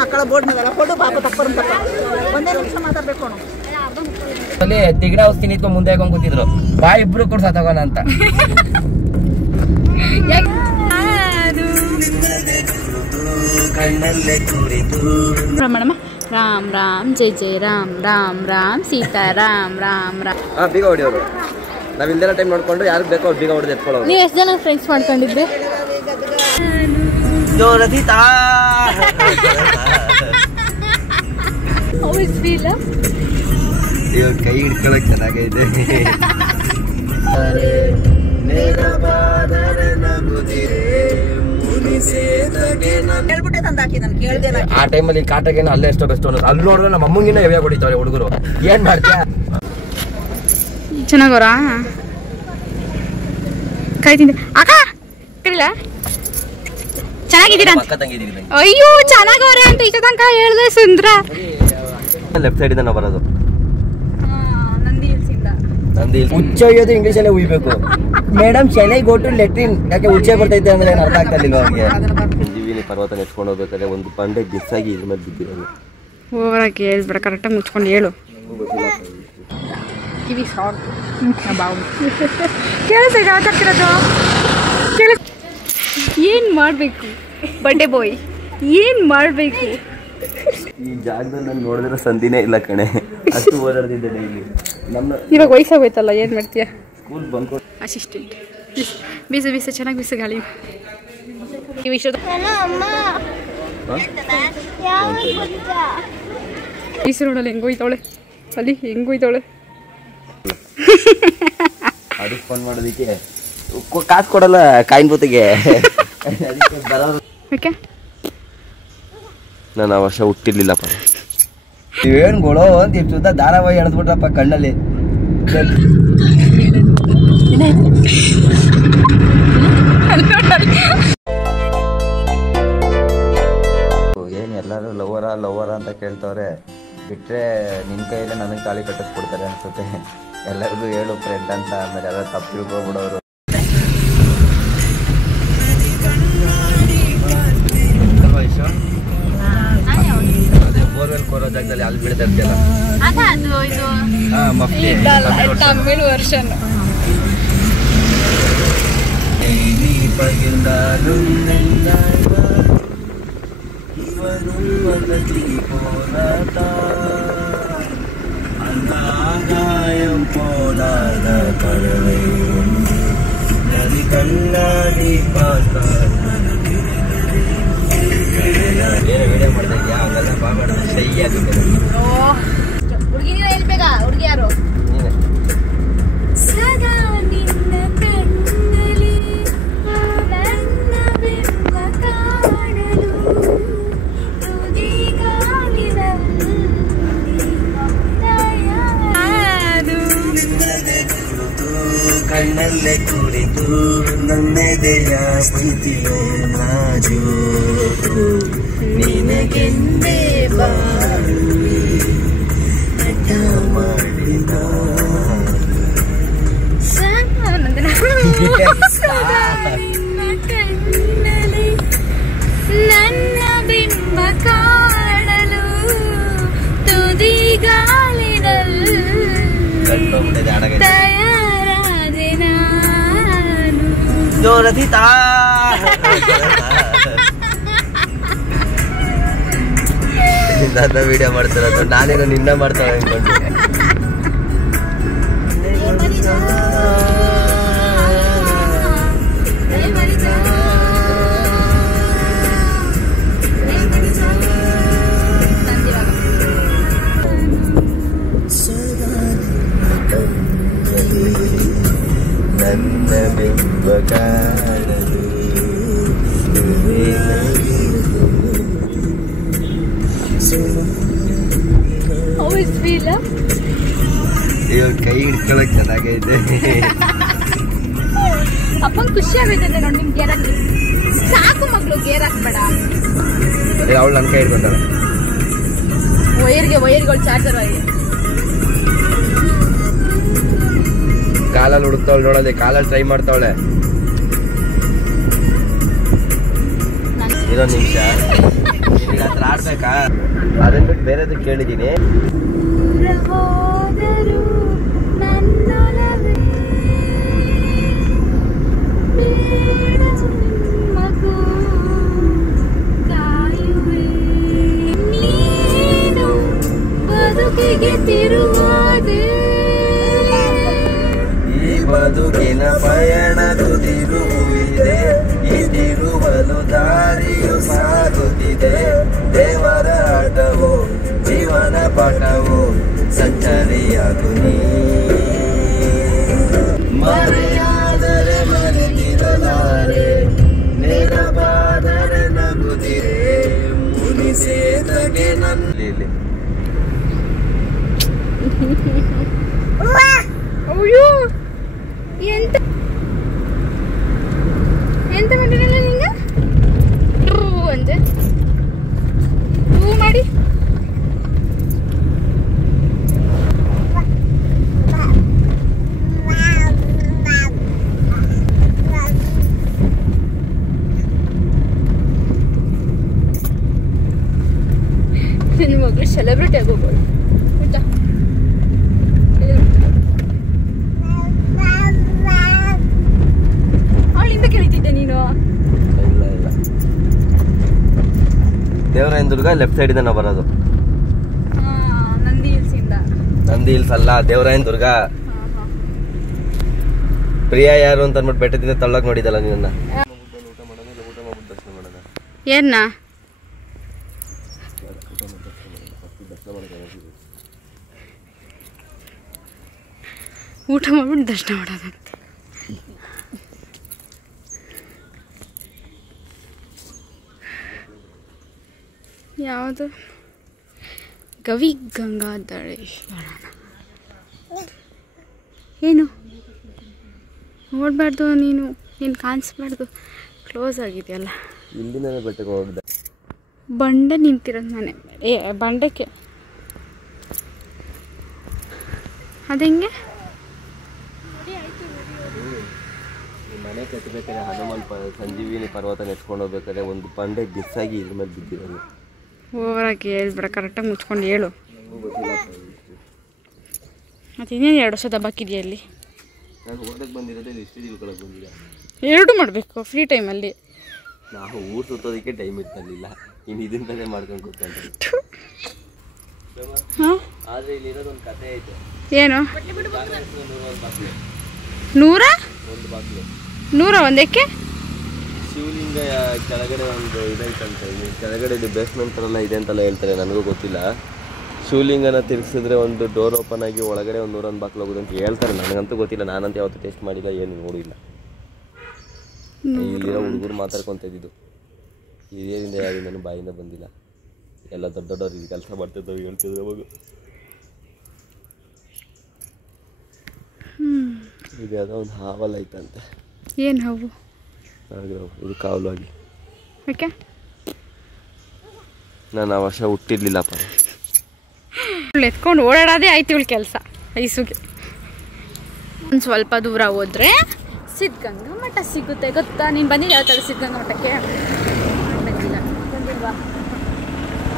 ಮಕ್ಕಳ ಬೋರ್ಡ್ ಮೇಲೆ ಫೋಟೋ ಪಾಪ ತಪ್ಪರು ತಪ್ಪ ಒಂದೇ ನಿಮಿಷ ಮಾತಾಡ್ಬೇಕು ಅವನು ಅಲ್ಲಿ ತಿಗಡ ಔಷಧಿ ನಿಂತ್ಕೊಂಡು ಮುಂದೆ ಹಾಕೊಂಡು ಕೂತಿದ್ರು ಬಾ ಇಬ್ರು ಕೂಡ ಸಾತೋಗೋಣ ಅಂತ ಮೇಡಮ್ ರಾಮ್ ರಾಮ್ ಜೈ ಜೈ ರಾಮ್ ರಾಮ್ ರಾಮ್ ಸೀತಾ ರಾಮ್ ರಾಮ್ ರಾಮ್ ಬೀಗ ಹೊಡಿಯೋರು ನಾವ್ ಇಲ್ದೆಲ್ಲ ಟೈಮ್ ನೋಡ್ಕೊಂಡು ಯಾರು ಬೇಕೋ ಅವ್ರು ಬೀಗ ಹೊಡೆದು ಎತ್ಕೊಳ್ಳೋರು. ನೀವು ಎಷ್ಟು ಜನ ಫ್ರೆಂಡ್ಸ್ ಮಾಡ್ಕೊಂಡಿದ್ರಿ? ಕೈ ಹಿಡ್ಕೊಳಕ್ ಚೆನ್ನಾಗೈತೆ. ಆ ಟೈಮಲ್ಲಿ ಕಾಟಗೇನ ಅಲ್ಲೇ ಎಷ್ಟೋ ಬೆಸ್ಟ್ ಅನ್ನೋದು ಅಲ್ಲಿ ನೋಡಿದ್ರೆ ನಮ್ಮ ಅಮ್ಮಂಗಿನ ಹೆವಿಯಾಗಿ ಹೊಡಿತಾವ್ರೆ ಹುಡುಗರು. ಏನ್ ಮಾಡ್ತೀಯ? ಚೆನ್ನಾಗವ್ರ ಕಾಯ್ತಿದ್ದೆ ಅಕ್ಕ ಕರಿಲ್ಲ ಚೆನ್ನಾಗಿದ್ದೀರಾ? ಅಯ್ಯೋ ಚೆನ್ನಾಗವ್ರೆ ಅಂತ ಇಷ್ಟ ತನಕ ಹೇಳ್ದೆ ಸುಂದ್ರ. ಲೆಫ್ಟ್ ಸೈಡ್ ಇಂದ ನಾವು ಬರೋದು. ನಂದಿ ಹುಚ್ಚ ಒಯ್ಯೋದು ಇಂಗ್ಲಿಷ್ ಅಲ್ಲೇ ಉಯ್ಬೇಕು. Madam shall I go to latrine. ಯಾಕೆ ಹುಚ್ಚೆ ಬರ್ತೈತೆ ಅಂದ್ರೆ ಏನು ಅರ್ಥ ಆಗ್ತಾ ಇಲ್ಲ ಅವ್ರಿಗೆ. ಜೀವಿನಿ ಪರ್ವತ ನೆಚ್ಕೊಂಡು ಹೋಗ್ಬೇಕಾದ್ರೆ ಒಂದು ಬಂಡೆ ಗಿಸ್ಸಾಗಿ ಇದ್ರ ಮೇಲೆ ಬಿದ್ದಿರೋದು. ಓವರಾಗಿ ಹೇಳ್ಬೇಡ, ಕರೆಕ್ಟಾಗಿ ಮುಚ್ಕೊಂಡು ಹೇಳು. ಕಿವಿ ಸಾಕು ಏನ್ ಮಾಡ್ಬೇಕು ಬಡ್ಡೆ ಬಾಯ್, ಏನ್ ಮಾಡ್ಬೇಕು? ಈ ಜಾಗದಲ್ಲಿ ನಾನು ನೋಡಿದ್ರೆ ಸಂಧಿನೇ ಇಲ್ಲ ಕಣೆ, ಅಷ್ಟು ಓಡಾಡ್ತಿದ್ದೆ ಡೈಲಿ. ಇವಾಗ ವಯಸ್ಸಾಗೋಯ್ತಲ್ಲ, ಏನ್ ಮಾಡ್ತೀಯ? ಸ್ಕೂಲ್ ಬಂಕ್ ಅಸಿಸ್ಟೆಂಟ್ ಬೀಸು ಬೀಸು ಚೆನ್ನಾಗಿ ಬೀಸು ಗಾಳಿ. ಬೀಸು ನೋಡಲ್ಲ ಹೆಂಗೋಯ್ತಾವಳೆ, ಅಲ್ಲಿ ಹೆಂಗೋಯ್ತಾವಳೆ. ಅದಕ್ಕೆ ಫೋನ್ ಮಾಡೋದಕ್ಕೆ ಕಾಸು ಕೊಡಲ್ಲ ಕಾಯಿನ್ ಬೂತಿಗೆ. ನಾನು ಆ ವರ್ಷ ಹುಟ್ಟಿರ್ಲಿಲ್ಲಪ್ಪ. ನೀವೇನು ಗೊಳೋ ಅಂತ ಇಷ್ಟುದ್ದ ಧಾರಾವಾಹಿ ಎಳೆದ್ಬಿಟ್ರಪ್ಪ ಕಣ್ಣಲ್ಲಿ. ಏನು ಎಲ್ಲರೂ ಲವರ ಅಂತ ಕೇಳ್ತವ್ರೆ. ಬಿಟ್ರೆ ನಿನ್ನ ಕೈಯಲ್ಲೇ ನನಗೆ ತಾಳಿ ಕಟ್ಟಿಸ್ಬಿಡ್ತಾರೆ ಅನ್ಸುತ್ತೆ. ಎಲ್ಲರಿಗೂ ಹೇಳು ಫ್ರೆಂಡ್ ಅಂತ, ಆಮೇಲೆ ಎಲ್ಲ ತಪ್ಪು ತಿಳ್ಕೊಬಿಡೋರು. ಅದೇ ಬೋರ್ವೆಲ್ ಕೋರೋ ಜಾಗದಲ್ಲಿ ಅಲ್ಲಿ ಬೀಳ್ತಾ ಇರ್ತೀಯಲ್ಲ, ತಮಿಳ್ ವರ್ಷನ್. அநாகாயம் போடாத பறவை நதி கண்ணாடி பார்த்தால் ವಿಡಿಯೋ ಮಾಡಿದಾಗ ಹಂಗೆಲ್ಲ ಬಾ ಮಾಡಿದ್ರೆ ಸೈ ಆಗುತ್ತೆ. ಹುಡುಗಿನ ಹೇಳ್ಬೇಕಾ? ಹುಡುಗಿಯಾರು ಸದಾ ನಿನ್ನ ಕಣ್ಣಲ್ಲಿ ನನ್ನ ಬಿಂಬ ಕಾಣಲು ಕಣ್ಣಲ್ಲೇ ಕುರಿತು ನನ್ನೆದೆಯ ಸ್ಥಿತಿಯೇ ನಾಜೂಕು ನಿನಗೆಂದೇ ಬಾಳುವೆ ಹಠ ಮಾಡಿದ ನಿನ್ನ ಕಣ್ಣಲ್ಲಿ ನನ್ನ ಬಿಂಬ ಕಾಣಲು ತುದಿಗಾಲಿನಲ್ಲಿ ತಯಾರಾದೆ ನಾನು. ಜೋರದಿತಾ ನನ್ನ ವಿಡಿಯೋ ಮಾಡ್ತಿರೋದು, ನಾನೇನು ನಿನ್ನ ಮಾಡ್ತಾಳೆ ಅನ್ಕೊಂಡು. ನನ್ನ ಬಿಂಬ ಕಾಣಲು ಇವಾಗ ಕೈ ಹಿಡ್ಕೊಳಕ್ ಚೆನ್ನಾಗೈತೆ. ಅಪ್ಪಂಗೆ ಖುಷಿ ಆಗೈತೆ ನೋಡಿ ನಿಮ್ಗೆ ಗೇರ್ ಹಾಕಿ. ಸಾಕು ಮಗಳು ಗೇರ್ ಹಾಕ್ಬೇಡ. ಅವಳು ನನ್ನ ಕೈ ಹಿಡ್ಕೊಂತಾಳೆ. ವೈರ್ಗಳು ಚಾರ್ಜರ್ ಆಗಿ ಕಾಲಲ್ಲಿ ಹುಡುಕ್ತಾವಳೆ ನೋಡೋದೆ, ಕಾಲಲ್ಲಿ ಟ್ರೈ ಮಾಡ್ತಾವಳೆ. ಇನ್ನೊಂದು ನಿಮಿಷ ಈಗ ಹತ್ರ ಆಡ್ಬೇಕಾ? ಅದನ್ನ ಬಿಟ್ಟು ಬೇರೆದು ಕೇಳಿದೀನಿ. ಈ ಬದುಕಿನ ಪಯಣ ತುದಿರುವುದಿದೆ, ಈ ತಿರುವಲು ದಾರಿಯು ಸಾಗುತ್ತಿದೆ. ದೇವರ ಆಟವು ಜೀವನ ಪಾಠವು ಸಂಚಾರಿಯಾಗು ನೀ. ಮರೆಯಾದರೆ ಮರೆತಿರಲಾರೆ, ನೆನಪಾದರೆ ನಗುತ್ತಿರೆ, ಮುನಿಸೇತಗೆ ನಲ್ಲಿ. ಅಯ್ಯೋ ಎಂತ ಎಂತ ಮಾಡಿರಲ್ಲ ನಿಂಗೆ ಅಂದೆ ಹೂ ಮಾಡಿ. ನಿನ್ನ ಮಗಳು ಸೆಲೆಬ್ರಿಟಿ ಆಗೋಬೋದು ಆಯ್ತಾ? ಅವಳಿಂದ ಕೇಳ್ತಿದ್ದೆ ನೀನು. ಇಲ್ಲ ಇಲ್ಲ, ದೇವರಾಯನದುರ್ಗ ಲೆಫ್ಟ್ ಸೈಡ್ ಇಂದ ನಾವು ಬರೋದು. ನಂದಿ ಹಿಲ್ಸ್ ಇಂದ. ನಂದಿ ಹಿಲ್ಸ್ ಅಲ್ಲ, ದೇವರಾಯನದುರ್ಗ. ಪ್ರಿಯಾ ಯಾರು ಅಂತ ಅಂದ್ಬಿಟ್ಟು ಬೆಟ್ಟದಿಂದ ತಳ್ಳಕ್ ನೋಡಿದಲ್ಲ ನಿನ್ನ. ಏನ್ನ ಊಟ ಮಾಡ್ಬಿಟ್ಟು ದರ್ಶನ ಮಾಡೋದಂತೆ. ಯಾವುದು? ಗವಿ ಗಂಗಾಧರೇಶ್ವರನ. ಏನು ನೋಡಬಾರ್ದು ನೀನು, ಕಾಣಿಸ್ಬಾರ್ದು, ಕ್ಲೋಸ್ ಆಗಿದೆಯಲ್ಲ. ಇಲ್ಲಿಂದ ಬೆಟ್ಟಕ್ಕೆ ಹೋಗಿದ್ದೆ. ಬಂಡೆ ನಿಂತಿರೋದು ಮನೆ. ಬಂಡೆಕ್ಕೆ ಅದೆಂಗೆ ಮನೆ ಕಟ್ಟಬೇಕಾದ್ರೆ ಹನುಮಾನ್ ಸಂಜೀವಿನಿ ಪರ್ವತ ನೆಚ್ಕೊಂಡು ಹೋಗ್ಬೇಕಾದ್ರೆ ಒಂದು ಬಂಡೆ ಗಿಸ್ಸಾಗಿ ಇದ್ರ ಮೇಲೆ ಬಿದ್ದಿರೋದು. ಓವರಾಗಿ ಹೇಳ್ಬೇಡ, ಕರೆಕ್ಟಾಗಿ ಮುಚ್ಕೊಂಡು ಹೇಳು. ಮತ್ತು ಇನ್ನೇನು 2 ವರ್ಷ ದಬ್ಬಾಕಿದೆಯಾ ಇಲ್ಲಿ? ನಾನು ಓದಕ್ಕೆ ಬಂದಿರೋದೇ ಇಷ್ಟು ತಿಳ್ಕೊಳಕ್ಕೆ ಬಂದಿಲ್ಲ. ಎರಡು ಮಾಡಬೇಕು ಫ್ರೀ ಟೈಮಲ್ಲಿ. ನಾವು ಊರು ಸುತ್ತೋದಕ್ಕೆ ಟೈಮ್ ಇರ್ತಿರ್ಲಿಲ್ಲ, ಇನ್ನು ಇದರಿಂದಲೇ ಮಾಡ್ಕೊಂಡು ಕೂತ್ಕೊಂಡ್ರಿ. ಆದರೆ ಇಲ್ಲಿರೋದು ಒಂದು ಕಥೆ ಐತೆ. ಏನು? 100 ಒಂದಕ್ಕೆ ಶಿವಲಿಂಗ ಕೆಳಗಡೆ ಒಂದು ಇದೈತಂತೆ. ಕೆಳಗಡೆ ಬೇಸ್ಮೆಂಟ್ ಥರ ಇದೆ ಅಂತೆಲ್ಲ ಹೇಳ್ತಾರೆ, ನನಗೂ ಗೊತ್ತಿಲ್ಲ. ಶಿವಲಿಂಗನ ತಿರ್ಗಿಸಿದ್ರೆ ಒಂದು ಡೋರ್ ಓಪನ್ ಆಗಿ ಒಳಗಡೆ ಒಂದು 101 ಬಾಕ್ಲು ಹೋಗೋದು ಅಂತ ಹೇಳ್ತಾರೆ. ನನಗಂತೂ ಗೊತ್ತಿಲ್ಲ, ನಾನಂತ ಯಾವತ್ತೂ ಟೆಸ್ಟ್ ಮಾಡಿಲ್ಲ, ಏನು ನೋಡಿಲ್ಲ. ಇಲ್ಲಿರೋ ಹುಡುಗರು ಮಾತಾಡ್ಕೊತ ಇದ್ದಿದ್ದು, ಹಿರಿಯರಿಂದ ಯಾರಿಂದನೂ ಬಾಯಿಂದ ಬಂದಿಲ್ಲ. ಎಲ್ಲ ದೊಡ್ಡ ದೊಡ್ಡವ್ರು ಇದು ಕೆಲಸ ಮಾಡ್ತಿದ್ದವು ಹೇಳ್ತಿದ್ರು ಅವಾಗ. ಈಗ ಯಾವುದೋ ಒಂದು ಹಾವಲ್ ಐತಂತೆ. ಏನು ಹಾವು? ಇದು ಕಾವಲು ಆಗಿ. ಓಕೆ, ನಾನು ಆ ವರ್ಷ ಹುಟ್ಟಿರ್ಲಿಲ್ಲಪ್ಪ. ಎತ್ಕೊಂಡು ಓಡಾಡೋದೇ ಆಯ್ತು ಇವಳು ಕೆಲಸ ಐಸುಗೆ. ಒಂದು ಸ್ವಲ್ಪ ದೂರ ಹೋದ್ರೆ ಸಿದ್ಧಗಂಗಾ ಮಠ ಸಿಗುತ್ತೆ, ಗೊತ್ತಾ? ನೀನು ಬಂದಿಲ್ಲ ಯಾವತ್ತಾದ್ರು ಸಿದ್ಧಗಂಗಾ ಮಠಕ್ಕೆ?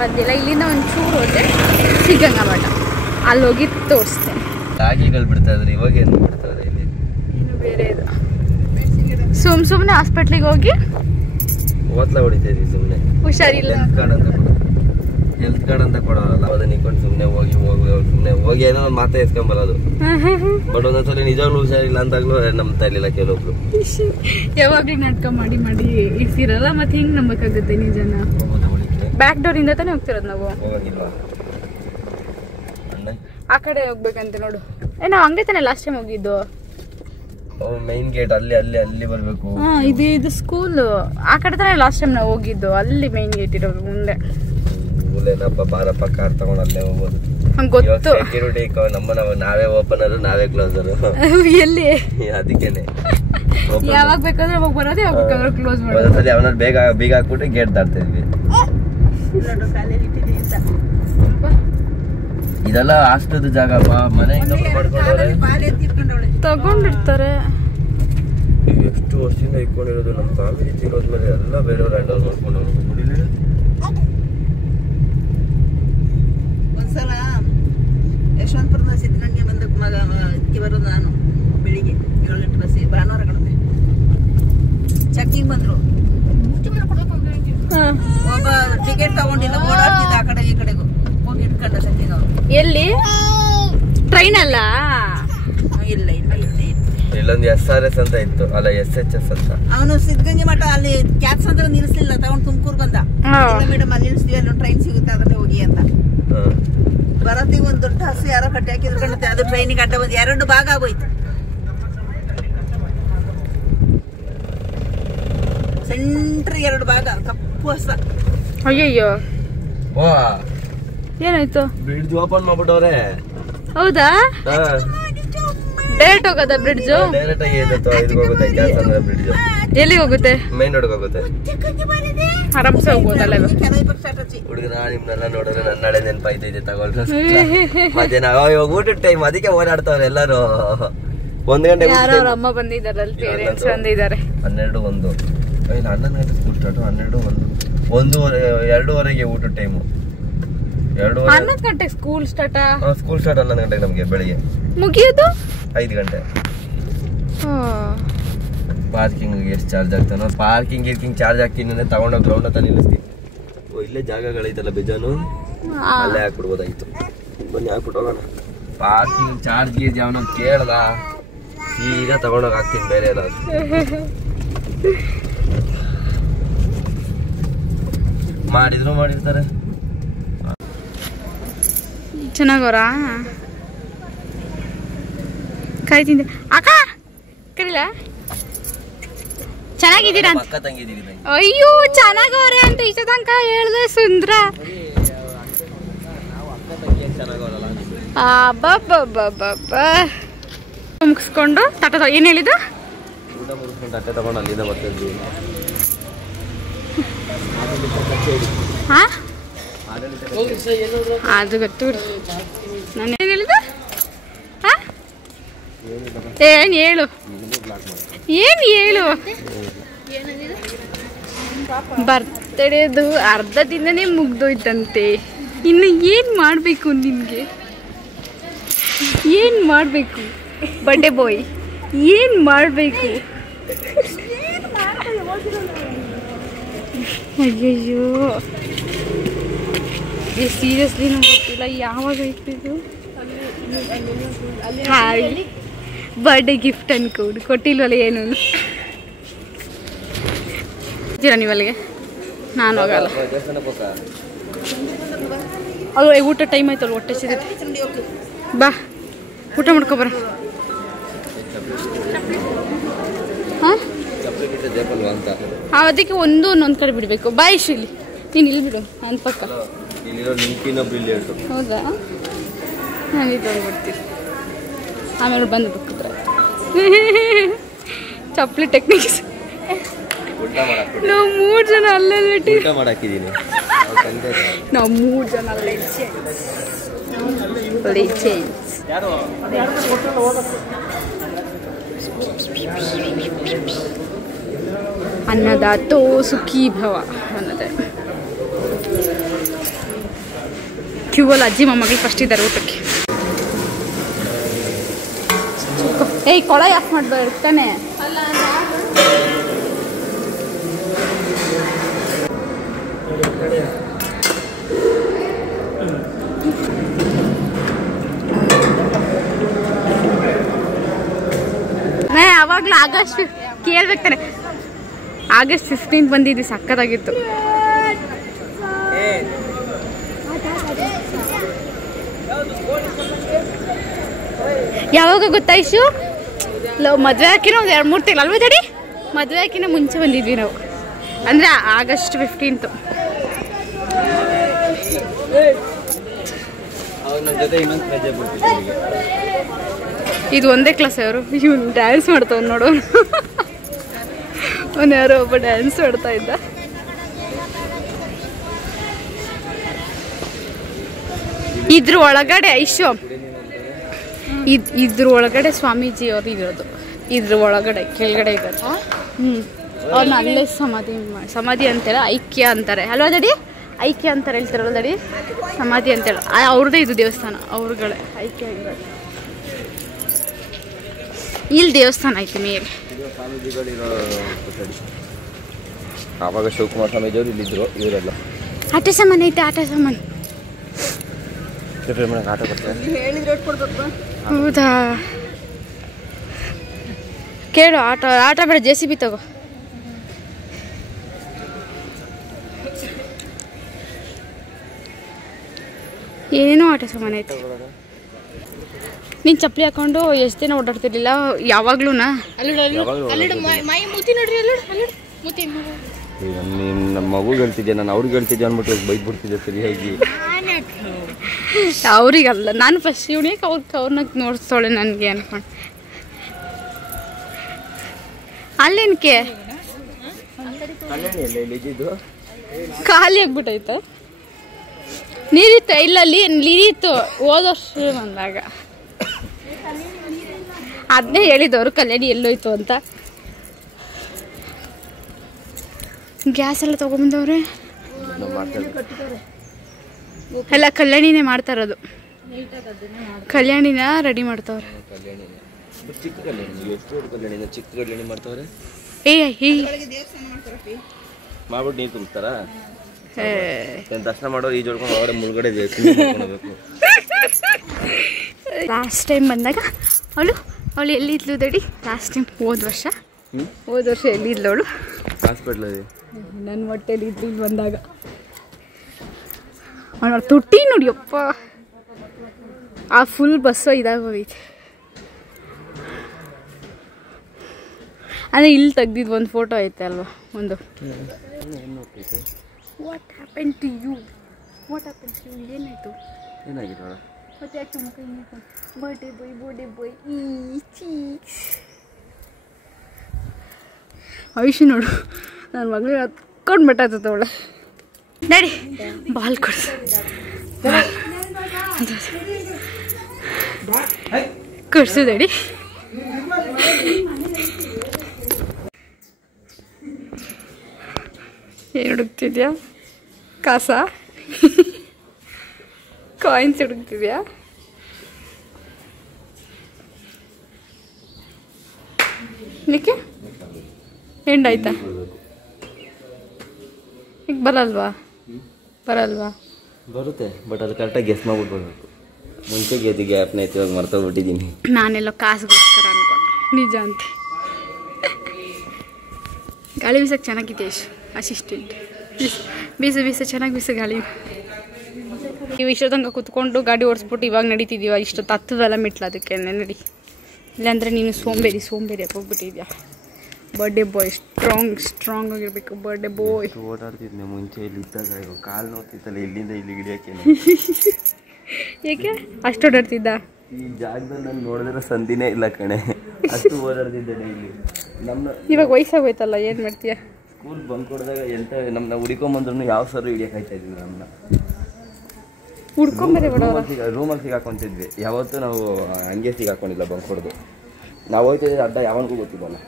ಬಂದಿಲ್ಲ. ಇಲ್ಲಿಂದ ಒಂಚೂರು ಹೋದ್ರೆ ಸಿದ್ಧಗಂಗಾ ಮಠ, ಅಲ್ಲಿ ಹೋಗಿ ತೋರಿಸ್ತೇನೆ. ರಾಗಿಗಳು ಬಿಡ್ತಾ ಇದ್ರೆ ಇವಾಗ ಏನು ಬಿಡ್ತಾರೆ ಇಲ್ಲಿ? ಇನ್ನು ಬೇರೆ ಇದು ಸುಮ್ಮನೆ ಹಾಸ್ಪಿಟ್ಲಿಗೆ ಹೋಗಿ ಓದ್ಲ ಹೊಡಿತಾ ಇದೀವಿ ಸುಮ್ಮನೆ. ಹುಷಾರಿಲ್ಲ, ಹೆಲ್ತ್ ಕಾರ್ಡ್ ಅಂತ ಕೊಡೋಲ್ಲ, ಅದನ್ನ ಇಟ್ಕೊಂಡು ಸುಮ್ಮನೆ ಹೋಗಿ ಏನೋ ಒಂದು ಮಾತಾ ಎತ್ಕೊಂಬರೋದು. ಬಟ್ ಒಂದೊಂದ್ಸಲ ನಿಜವಾಗ್ಲೂ ಹುಷಾರಿಲ್ಲ ಅಂತಾಗ್ಲೂ ನಂಬ್ತಾ ಇರ್ಲಿಲ್ಲ ಕೆಲವೊಬ್ರು. ಯಾವಾಗ್ಲೂ ನಾಟಕ ಮಾಡಿ ಮಾಡಿ ಇರ್ತಿರಲ್ಲ, ಮತ್ತೆ ಹಿಂಗ್ ನಂಬಕ್ಕಾಗುತ್ತೆ ನಿಜನ? ಬ್ಯಾಕ್ ಡೋರ್ ಇಂದ ತಾನೇ ಹೋಗ್ತಿರೋದು ನಾವು. ಆ ಕಡೆ ಹೋಗ್ಬೇಕಂತೆ ನೋಡು. ನಾವು ಹಂಗೆ ತಾನೆ ಲಾಸ್ಟ್ ಟೈಮ್ ಹೋಗಿದ್ದು. ಮೈನ್ ಗೇಟ್ ಅಲ್ಲಿ ಅಲ್ಲಿ ಅಲ್ಲಿ ಬರ್ಬೇಕು. ಇದು ಸ್ಕೂಲ್ ಆ ಕಡೆ ತಾನೆ ಲಾಸ್ಟ್ ಟೈಮ್ ನಾವು ಹೋಗಿದ್ದು. ಅಲ್ಲಿ ಮೈನ್ ಗೇಟ್ ಇರೋದು ಮುಂದೆ. ಬಾರಪ್ಪ ಕಾರ್ ತಗೊಂಡು ಅಲ್ಲೇ ಹೋಗ್ಬೋದು. ಗೊತ್ತು, ನಾವೇ ಓಪನರ್ ನಾವೇ ಕ್ಲೋಸರ್. ಎಲ್ಲಿ? ಅದಕ್ಕೇನೆ ಯಾವಾಗ ಬೇಕಾದ್ರೆ ಹೋಗಿ ಬರೋದೇ, ಯಾವಾಗ ಬೇಕಾದ್ರೆ ಕ್ಲೋಸ್ ಮಾಡೋದು. ಒಂದ್ಸರಿ ಅವನ ಬೀಗ ಹಾಕ್ಬಿಟ್ಟು ಗೇಟ್ ದಾಟ್ತಾ ಇದ್ವಿ. ಇದೆಲ್ಲ ಆಷ್ಟದ ಜಾಗಪ್ಪ, ಮನೆ ತಗೊಂಡಿರ್ತಾರೆ. ಎಷ್ಟು ವರ್ಷದಿಂದ ಇಟ್ಕೊಂಡಿರೋದು. ನಮ್ಮ ಫ್ಯಾಮಿಲಿ ತಿನ್ನೋದ್ಮೇಲೆ ಎಲ್ಲ ಬೇರೆಯವ್ರ ಹ್ಯಾಂಡಲ್ ಮಾಡ್ಕೊಂಡು ಬರೋದು ನಾನು ಬೆಳಿಗ್ಗೆ 7 ಗಂಟೆ ಬಸ್ಸಿಗೆ ಭಾನುವಾರ ಕಡೆ ಚೆಕ್ಕಿಂಗ್ ಬಂದ್ರು ಒಬ್ಬ ಟಿಕೆಟ್ ತಗೊಂಡಿಲ್ಲ ಓಡಾಡ್ತಿದ್ದ ಆ ಕಡೆ ಈ ಕಡೆಗೂ ಹೋಗಿ ಇಟ್ಕೊಂಡ ಚೆಕ್ಕಿಂಗ್ ಅವ್ರು. ಎಲ್ಲಿ ಟ್ರೈನ್ ಅಲ್ಲ ಇಲ್ಲ ಇಲ್ಲ ಇಲ್ಲ ಇಲ್ಲೊಂದು SRS ಅಂತ ಇತ್ತು ಅಲ್ಲ SHS ಅಂತ. ಅವನು ಸಿದ್ಧಗಂಗೆ ಮಠ ಅಲ್ಲಿ ಕ್ಯಾಬ್ಸ್ ಅಂದ್ರೆ ನಿಲ್ಲಿಸ್ಲಿಲ್ಲ ತಗೊಂಡು ತುಮಕೂರು ಬಂದ. ಮೇಡಮ್ ಅಲ್ಲಿ ನಿಲ್ಲಿಸ್ತೀವಿ ಅಲ್ಲಿ ಟ್ರೈನ್ ಸಿಗುತ್ತೆ ಅದ್ರಲ್ಲಿ ಹೋಗಿ ಅಂತ ಬರತ್ತಿಗೆ ಒಂದು ದೊಡ್ಡ ಹಸು ಯಾರೋ ಕಟ್ಟಿ ಹಾಕಿದ್ರು ಕಾಣುತ್ತೆ ಅದು ಟ್ರೈನಿಗೆ ಅಡ್ಡ ಬಂದು 2 ಭಾಗ ಆಗೋಯ್ತು. ಸೆಂಟ್ರ್ 2 ಭಾಗ ಕಪ್ಪು ಹಸ. ಅಯ್ಯಯ್ಯೋ ಓ ಏನಾಯ್ತು? ಬ್ರಿಡ್ಜ್ ಓಪನ್ ಮಾಡ್ಬಿಟ್ಟವ್ರೆ. ಹೌದಾ? Direct ಹೋಗೋದಾ bridge? ಡೈರೆಕ್ಟ್ ಆಗಿ ಇದಕ್ಕೆ ಹೋಗುತ್ತೆ ಕ್ಯಾನ್ಸರ್ ಬ್ರಿಡ್ಜ್. ಎಲ್ಲಿಗೆ ಹೋಗುತ್ತೆ? ಮೈನ್ ರೋಡ್ಗೆ ಹೋಗುತ್ತೆ. ಆರಾಮ್ಸೆ ಹೋಗ್ಬೋದಲ್ಲ ಹುಡುಗರ ನಿಮ್ನೆಲ್ಲ ನೋಡಿದ್ರೆ ನನ್ನ ನಾಳೆ ನೆನಪಾಯ್ತೈತೆ ತಗೊಳ್ರಿ. ಮಧ್ಯಾಹ್ನ ಇವಾಗ ಊಟದ ಟೈಮ್ ಅದಕ್ಕೆ ಓಡಾಡ್ತಾವ್ರೆ ಎಲ್ಲರೂ. 1 ಗಂಟೆ ಯಾರೋ ಅವ್ರ ಅಮ್ಮ ಬಂದಿದ್ದಾರಲ್ಲಿ ಪೇರೆಂಟ್ಸ್ ಬಂದಿದ್ದಾರೆ. 12 1 11 ಗಂಟೆ ಸ್ಕೂಲ್ ಸ್ಟಾರ್ಟ್ 12 1 2:30ಗೆ ಊಟದ ಟೈಮು. 11 ಗಂಟೆಗೆ ಸ್ಕೂಲ್ ಸ್ಟಾರ್ಟ್. ಸ್ಕೂಲ್ ಸ್ಟಾರ್ಟ್ 11 ಗಂಟೆಗೆ ನಮ್ಗೆ ಬೆಳಿಗ್ಗೆ. ಮುಗಿಯೋದು 5 ಗಂಟೆ. ಪಾರ್ಕಿಂಗ್ ಎಷ್ಟು ಚಾರ್ಜ್ ಆಗ್ತಾನೋ ಪಾರ್ಕಿಂಗ್ ಚಾರ್ಜ್ ಹಾಕ್ತೀನಿ ತಗೊಂಡೋಗಿ ಗ್ರೌಂಡ್ ಹತ್ರ ನಿಲ್ಲಿಸ್ತೀನಿ. ಇಲ್ಲೇ ಜಾಗಗಳೈತಲ್ಲ ಬೇಜಾನು ಅಲ್ಲೇ ಹಾಕ್ಬಿಡ್ಬೋದಾಗಿತ್ತು. ಬನ್ನಿ ಹಾಕ್ಬಿಟ್ಟು ಹೋಗೋಣ. ಪಾರ್ಕಿಂಗ್ ಚಾರ್ಜ್ ಅವನ ಕೇಳ್ದ ಈಗ ತಗೊಂಡೋಗಿ ಹಾಕ್ತೀನಿ ಬೇರೆ ಏನಾದ್ರು. ಮಾಡಿರ್ತಾರೆ. ಚೆನ್ನಾಗವ್ರಾ ಕಾಯ್ತಿದ್ದೆ ಅಕ್ಕ ಕರೀಲ ಚೆನ್ನಾಗಿದ್ದೀರಾ? ಪಕ್ಕ ತಂಗಿದ್ದೀರಿ. ಅಯ್ಯೋ ಚೆನ್ನಾಗವ್ರೆ ಅಂತ ಇಷ್ಟ ತನಕ ಹೇಳ್ದೆ ಸುಂದ್ರ. ಮುಗಿಸ್ಕೊಂಡು ತಟ ಏನ್ ಹೇಳಿದ? ಊಟ ಮುಗಿಸ್ಕೊಂಡು ತಟ್ಟೆ ತಗೊಂಡು ಅಲ್ಲಿಂದ ಬರ್ತಿದ್ವಿ. ಹಾ ಅದು ಗೊತ್ತು. ನಾನು ಏನು ಹೇಳಿದ? ಏನು ಹೇಳು ಬರ್ತಡೇದು ಅರ್ಧ ದಿನನೇ ಮುಗ್ದೋಯ್ತಂತೆ. ಇನ್ನು ಏನು ಮಾಡಬೇಕು ನಿನಗೆ? ಏನು ಮಾಡಬೇಕು ಬರ್ಡೇ ಬಾಯ್? ಏನು ಮಾಡಬೇಕು? ಅಯ್ಯಯ್ಯೋ ಸೀರಿಯಸ್ಲಿ ನಂಗೆ ಗೊತ್ತಿಲ್ಲ ಯಾವಾಗ ಇಟ್ಟಿದ್ದು. ಹಾಯ್ ಬರ್ಡೇ ಗಿಫ್ಟ್ ಅನ್ಕೊಂಡು ಕೊಟ್ಟಿಲ್ವಲ್ಲ ಏನು ನೀವು ಅಲ್ಲಿಗೆ? ನಾನು ಹೋಗಲ್ಲ. ಅದು ಊಟ ಟೈಮ್ ಆಯ್ತಲ್ಲ ಹೊಟ್ಟೆ ಸಿಗುತ್ತೆ. ಬಾ ಊಟ ಮಾಡ್ಕೊಬರ. ಹಾಂ ಅದಕ್ಕೆ ಒಂದೊಂದು ಕಡೆ ಬಿಡಬೇಕು. ಬಾಯ್ ಶ್ರೀಲಿ ನೀನು ಇಲ್ಲಿ ಬಿಡು ನನ್ನ ಪಕ್ಕ. ಹೌದಾ? ನಾನು ಇದು ಬಿಡ್ತೀನಿ ಆಮೇಲೆ ಬಂದು ಬಿಟ್ಟಿದ್ರೆ ಚಪ್ಪಲಿ ಟೆಕ್ನಿಕ್ಸ್. ನಾವು 3 ಜನ ಅಲ್ಲೇ ನಾವು 3 ಜನ ಅಲ್ಲೇ ಅನ್ನದಾತೋ ಸುಖೀ ಭವ ಅನ್ನೋದೇ. ಕ್ಯೂವಲ್ಲಿ ಅಜ್ಜಿ ಮೊಮ್ಮಗಳು ಫಸ್ಟ್ ಇದ್ದಾರೆ ಊಟಕ್ಕೆ. ಏಯ್ ಕೊಳ ಯಾಕೆ ಮಾಡ್ಬಾರ್ದು ಇರ್ತಾನೆ. ಅವಾಗಲೂ ಆಗಸ್ಟ್ ಕೇಳ್ಬೇಕಾನೆ. ಆಗಸ್ಟ್ 15 ಬಂದಿದ್ವಿ, ಸಕ್ಕತ್ತಾಗಿತ್ತು. ಯಾವಾಗ ಗೊತ್ತಾ ಇಶು? ಮದುವೆ ಹಾಕಿನ ಒಂದು 2-3 ತಿಂಗಳು ಅಲ್ವಾ ತಡಿ? ಮದುವೆ ಹಾಕಿನ ಮುಂಚೆ ಬಂದಿದ್ವಿ ನಾವು, ಅಂದರೆ ಆಗಸ್ಟ್ 15. ಇದು ಒಂದೇ ಕ್ಲಾಸ್. ಅವರು ಇವನು ಡ್ಯಾನ್ಸ್ ಮಾಡ್ತಾವ್ ನೋಡು. ಅವನು ಯಾರೋ ಒಬ್ಬ ಡ್ಯಾನ್ಸ್ ಮಾಡ್ತಾ ಇದ್ದ. ಇದ್ರ ಒಳಗಡೆ ಐಶು ಇದ್ರ ಒಳಗಡೆ ಸ್ವಾಮೀಜಿ ಅವ್ರು ಇರೋದು. ಇದ್ರ ಒಳಗಡೆ ಕೆಳಗಡೆ ಇರೋದು. ಅವ್ರನ್ನ ಅಲ್ಲೇ ಸಮಾಧಿ ಅಂತೇಳಿ ಐಕ್ಯ ಅಂತಾರೆ ಅಲ್ವಾ ದಡಿ? ಐಕ್ಯ ಅಂತಾರೆ ಹೇಳ್ತಾರಲ್ಲ ದಡಿ, ಸಮಾಧಿ ಅಂತೇಳಿ. ಅವ್ರದ್ದೇ ಇದು ದೇವಸ್ಥಾನ, ಅವ್ರಗಳೇ ಐಕ್ಯ ಆಗಿರೋದು. ಇಲ್ಲಿ ದೇವಸ್ಥಾನ ಐತೆ ಮೇಲೆ. ಸ್ವಾಮೀಜಿಗಳಿರೋ ಕೊಠಡಿ. ಆವಾಗ ಶಿವಕುಮಾರ್ ಸ್ವಾಮೀಜಿಯವರು ಇಲ್ಲಿದ್ರು. ಇವರೆಲ್ಲ ಆಟ ಸಾಮಾನು ಐತೆ. ಆಟ ಸಾಮಾನು ಆಟ ಕೊಡ್ತಾರೆ. ಹೌದಾ? ಕೇಳು. ಆಟ ಬೇಡ, JCB ತಗೋ. ಏನೇನೋ ಆಟ ಸಾಮಾನು ಐತೆ. ನೀನು ಚಪ್ಪಲಿ ಹಾಕೊಂಡು ಎಷ್ಟು ದಿನ ಓಡಾಡ್ತಿರ್ಲಿಲ್ಲ ಯಾವಾಗ್ಲೂ. ಈಗ ನಮ್ಮ ಮಗು ಹೇಳ್ತಿದ್ದೆ, ನಾನು ಅವ್ರಿಗೆ ಹೇಳ್ತಿದ್ದೆ ಅಂದ್ಬಿಟ್ಟು ಬೈದ್ಬಿಡ್ತಿದ್ದೆ ಸರಿಯಾಗಿ. ಅವ್ರಿಗಲ್ಲ, ನಾನು ಫಸ್ಟ್ ಇವನಿಗೆ ಅವ್ರನ್ನ ನೋಡ್ತಾಳೆ ನನಗೆ ಅನ್ಕೊಂಡು. ಅಲ್ಲೇನಕ್ಕೆ ಖಾಲಿ ಆಗ್ಬಿಟ್ಟೈತೆ. ನೀರಿತ್ತು ಇಲ್ಲ, ನೀರಿತ್ತು ಹೋದ ವರ್ಷ ಬಂದಾಗ. ಅದನ್ನೇ ಹೇಳಿದವರು ಕಲ್ಯಾಣಿ ಎಲ್ಲೋಯ್ತು ಅಂತ. ಗ್ಯಾಸ್ ಎಲ್ಲ ತೊಗೊಂಬಂದವ್ರೆ. ಎಲ್ಲ ಕಲ್ಯಾಣಿನೇ ಮಾಡ್ತಾ ಇರೋದು. ಕಲ್ಯಾಣಿನ ರೆಡಿ ಮಾಡ್ತಾವ್ರೆ. ಚಿಕ್ಕ ಕಲ್ಯಾಣಿ ಮಾಡ್ತಾವ್ರೆ. ಮಾಡ್ಬಿಟ್ಟು ನೀರು ತುಂಬ್ತಾರ. ದರ್ಶನ ಮಾಡೋರು ಈ ಜೋಡ್ಕೊಂಡು ಅವರೇ ಮುಳುಗಡೆ ಬೇಕು. ಲಾಸ್ಟ್ ಟೈಮ್ ಬಂದಾಗ ಅವಳು ಎಲ್ಲಿದ್ಲು ದಡಿ? ಲಾಸ್ಟ್ ಟೈಮ್ ಹೋದ ವರ್ಷ ಎಲ್ಲಿದ್ಲು ಅವಳು? ಹಾಸ್ಪಿಟ್ಲಲ್ಲಿ ನನ್ನ ಹೊಟ್ಟೆಲಿ ಇದ್ಲು. ಇಲ್ಲಿ ಬಂದಾಗ ಅವಳ ತುಟ್ಟಿ ನೋಡಿಯಪ್ಪ, ಆ ಫುಲ್ ಬಸ್ಸು ಇದಾಗೋಗೈತೆ. ಅಂದರೆ ಇಲ್ಲಿ ತೆಗ್ದಿದ್ದು ಒಂದು ಫೋಟೋ ಐತೆ ಅಲ್ವಾ ಒಂದು. What happen to you? ಏನಾಯಿತು? ಏನಾಗಿತ್ತು? ಮತ್ತೆ ಯಾಕೆ ಬರ್ಡೇ ಬಾಯ್ ಐಶು ನೋಡು, ನನ್ನ ಮಗಳು ಹತ್ಕೊಂಡು ಬಿಟ್ಟಾಯ್ತದ ಅವಳೆ. ನಡಿ ಬಾಲ್ ಕೊಡ್ಸು. ಕೊಡ್ಸು ನಡಿ. ಏನು ಹುಡುಕ್ತಿದ್ಯಾ? ಕಾಸ ಕಾಯಿನ್ಸ್ ಹುಡುಕ್ತಿದ್ಯಾ? ನಿಕ್ಕೆ ಎಂಡಾಯ್ತಾ? ಈಗ ಬರಲ್ವಾ? ಬರುತ್ತೆ, ಬಟ್ ಅದು ಕರೆಕ್ಟಾಗಿ ಗೆಸ್ ಮಾಡ್ಬಿಟ್ಟು ಬರಬೇಕು. ಮುಂಚೆ ಗೆದ್ದಿಗೆ ಆ್ಯಪ್ನ ಇವಾಗ ಮರ್ತೋಗ್ಬಿಟ್ಟಿದ್ದೀನಿ. ನಾನೆಲ್ಲೋ ಕಾಸುಗೋಸ್ಕರ ಅನ್ಕೊಂಡೆ, ನಿಜ ಅಂತ. ಗಾಳಿ ಬೀಸಕ್ಕೆ ಚೆನ್ನಾಗಿದೆ ಅಸಿಸ್ಟೆಂಟ್. ಬೀಸು ಚೆನ್ನಾಗಿ ಬೀಸು ಗಾಳಿ. ನೀವು ಇಷ್ಟೊತ್ತಂಗ ಕುತ್ಕೊಂಡು ಗಾಡಿ ಓಡಿಸ್ಬಿಟ್ಟು ಇವಾಗ ನಡೀತಿದ್ದೀವ. ಇಷ್ಟೊತ್ತು ಹತ್ತದಲ್ಲ ಮೆಟ್ಲು, ಅದಕ್ಕೆ ನಡಿ. ಇಲ್ಲಾಂದರೆ ನೀನು ಸೋಂಬೇರಿ ಹೋಗ್ಬಿಟ್ಟಿದ್ಯಾ. ಬರ್ಡೇ ಬಾಯ್ ಸ್ಟ್ರಾಂಗ್ ಆಗಿರ್ಬೇಕು. ಬರ್ಡೇ ಬಾಯ್ ಓಡಾಡ್ತಿದ್ದೆ ಮುಂಚೆ. ಇಲ್ಲಿ ಇದ್ದಾಗ ಇವಾಗ ಕಾಲು ನೋಡ್ತಿತ್ತಲ್ಲ, ಇಲ್ಲಿಂದ ಇಲ್ಲಿ ಗಿಡಿಯೋಕೆ. ಏಕೆ ಅಷ್ಟು ಓಡಾಡ್ತಿದ್ದ? ಈ ಜಾಗದಲ್ಲಿ ನಾನು ನೋಡಿದ್ರೆ ಸಂದಿನೇ ಇಲ್ಲ ಕಣೆ, ಅಷ್ಟು ಓಡಾಡ್ತಿದ್ದೆ ಇಲ್ಲಿ. ಇವಾಗ ವಯಸ್ಸಾಗೋಯ್ತಲ್ಲ, ಏನು ಮಾಡ್ತೀಯ? ಸ್ಕೂಲ್ ಬಂಕ್ ಕೊಡಿದಾಗ ಎಂತ ನಮ್ಮನ್ನ ಹುಡ್ಕೊಂಬಂದ್ರು ಯಾವ ಸರು ಹಿಡಿಯೋಕಾಯ್ತಾ ಇದ್ವಿ. ನಮ್ಮನ್ನ ಹುಡ್ಕೊಂಬರೇ ರೂಮಲ್ಲಿ ಸಿಗಾಕೊಂತಿದ್ವಿ. ಯಾವತ್ತೂ ನಾವು ಹಂಗೆ ಸಿಗಾಕೊಂಡಿಲ್ಲ ಬಂಕ್ ಹೊಡೆದು. ನಾವು ಹೋಯ್ತಿದ್ದೆ ಅಡ್ಡ ಯಾವನಿಗೂ ಗೊತ್ತಿದ್ದಲ್ಲ.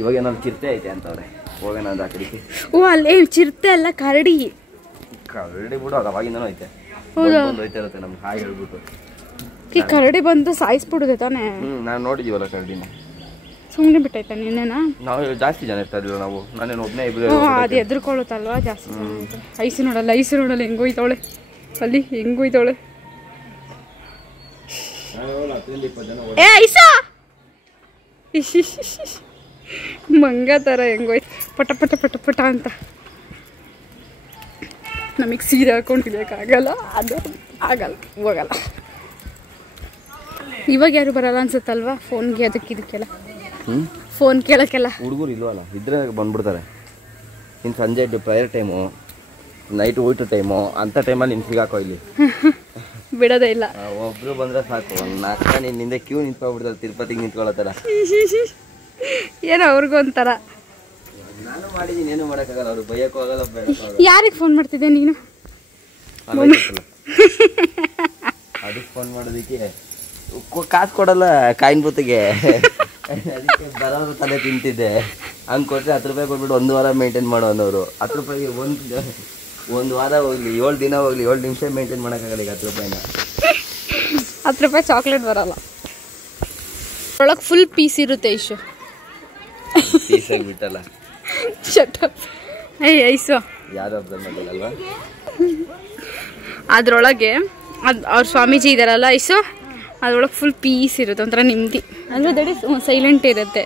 ಇವಾಗ ಏನಾದ್ರು ಚಿರತೆ ಐತೆ ಅಂತವ್ರೆ, ಹೋಗೋಣ ಅದು ಆ ಕಡೆಗೆ. ಓ ಅಲ್ಲೇ ಚಿರತೆ ಅಲ್ಲ, ಕರಡಿ ಬಿಡು, ಅದು ಅವಾಗಿಂದನೂ ಐತೆ. ಹೋಯ್ತಾ ಇರುತ್ತೆ ನಮ್ಗೆ ಹಾಗೆ ಹೇಳ್ಬಿಟ್ಟು. ಈ ಕರಡಿ ಬಂದು ಸಾಯಿಸ್ಬಿಡುದೆ ತಾನೇ? ನಾವು ನೋಡಿದೀವಲ್ಲ ಕರಡಿನ. ಸುಮ್ಮನೆ ಬಿಟ್ಟೈತ ನಿನ್ನೆನಾ? ನಾವು ಜಾಸ್ತಿ ಜನ ಇರ್ತಾ ಇರಲಿಲ್ಲ, ನಾವು ನಾನೇನು ಒಬ್ಬನೇ ಇಬ್ಬರು. ಅದು ಎದ್ರುಕೊಳ್ಳುತ್ತಲ್ವಾ ಜಾಸ್ತಿ ಜನ ಅಂತ. ಐಸು ನೋಡಲ್ಲ ಹೆಂಗೋಯ್ತವಳೆ ಅಲ್ಲಿ, ಹೆಂಗೋಯ್ತವಳೆ. ಏ ಐಸ ಮಂಗ ಥರ ಹೆಂಗೋಯ್ತು, ಪಟ ಪಟ ಪಟ ಪಟ ಅಂತ. ನಮಗೆ ಸೀರೆ ಹಾಕೊಂಡು ಹಿಡಿಯೋಕ್ಕಾಗಲ್ಲ, ಅದು ಆಗಲ್ಲ, ಹೋಗಲ್ಲ. ಇವಾಗ ಯಾರು ಬರಲ್ಲ ಅನ್ಸುತ್ತಲ್ವಾ ಫೋನ್ಗೆ, ಅದಕ್ಕೆ ಇದಕ್ಕೆಲ್ಲ ಫೋನ್ ಕೇಳೋಕ್ಕೆಲ್ಲ. ಹುಡುಗರು ಇಲ್ವಲ್ಲ, ಇದ್ರೆ ಬಂದ್ಬಿಡ್ತಾರೆ. ಇನ್ನು ಸಂಜೆ ಪ್ರೇಯರ್ ಟೈಮು, ನೈಟ್ ಊಟ ಟೈಮು, ಅಂಥ ಟೈಮಲ್ಲಿ ನಿನ್ನ ಸಿಗಾಕೋ ಇಲ್ಲಿ ಬಿಡೋದೇ ಇಲ್ಲ. ಒಬ್ರು ಬಂದರೆ ಸಾಕು, ಒಂದು 4 ಜನ ನಿನ್ನಿಂದ ಕ್ಯೂ ನಿಂತ್ಕೊಬಿಡ್ತಾರೆ, ತಿರುಪತಿಗೆ ನಿಂತ್ಕೊಳ್ಳೋತಾರ. ಏನೋ ಅವ್ರಿಗೂ ಒಂಥರ. ನಾನು ಮಾಡಿದ್ದೀನಿ, ಏನು ಮಾಡೋಕ್ಕಾಗಲ್ಲ, ಅವ್ರು ಬೈಯಕ್ಕೂ ಆಗಲ್ಲ, ಯಾರಿಗೆ ಫೋನ್ ಮಾಡ್ತಿದ್ದೆ ನೀನು? ಅದಕ್ಕೆ ಫೋನ್ ಮಾಡೋದಕ್ಕೆ ಕಾಸು ಕೊಡಲ್ಲ, ಕಾಯಿನ್ ಬೂತಿಗೆ. ಅದಕ್ಕೆ ಬರೋರು ತಲೆ ತಿಂತಿದ್ದೆ. ಹಂಗೆ ಕೊಟ್ಟರೆ 10 ರೂಪಾಯಿ ಕೊಟ್ಬಿಟ್ಟು 1 ವಾರ ಮೇಂಟೈನ್ ಮಾಡೋ ಅನ್ನೋರು. 10 ರೂಪಾಯಿಗೆ ಒಂದು ವಾರ ಹೋಗ್ಲಿ, 7 ದಿನ ಹೋಗ್ಲಿ, 7 ನಿಮಿಷ ಮೇಂಟೈನ್ ಮಾಡೋಕ್ಕಾಗಲ್ಲ ಈಗ 10 ರೂಪಾಯಿನ. 10 ರೂಪಾಯಿ ಚಾಕ್ಲೇಟ್ ಬರಲ್ಲ. ಒಳಗೆ ಫುಲ್ ಪೀಸ್ ಇರುತ್ತೆ ಐಶು. ಬಿಟ್ಟಲ್ಲ ಶಟಪ್. ಐಸು ಯಾರು ಅರ್ಧ ಮಾಡಿಲ್ಲಲ್ವಾ? ಅದ್ರೊಳಗೆ ಅವ್ರ ಸ್ವಾಮೀಜಿ ಇದಾರಲ್ಲ ಐಸು, ಅದ್ರೊಳಗೆ ಫುಲ್ ಪೀಸ್ ಇರುತ್ತೆ, ಒಂಥರ ನೆಮ್ಮದಿ ಅಲ್ವಾ ದಡಿ, ಸೈಲೆಂಟ್ ಇರುತ್ತೆ.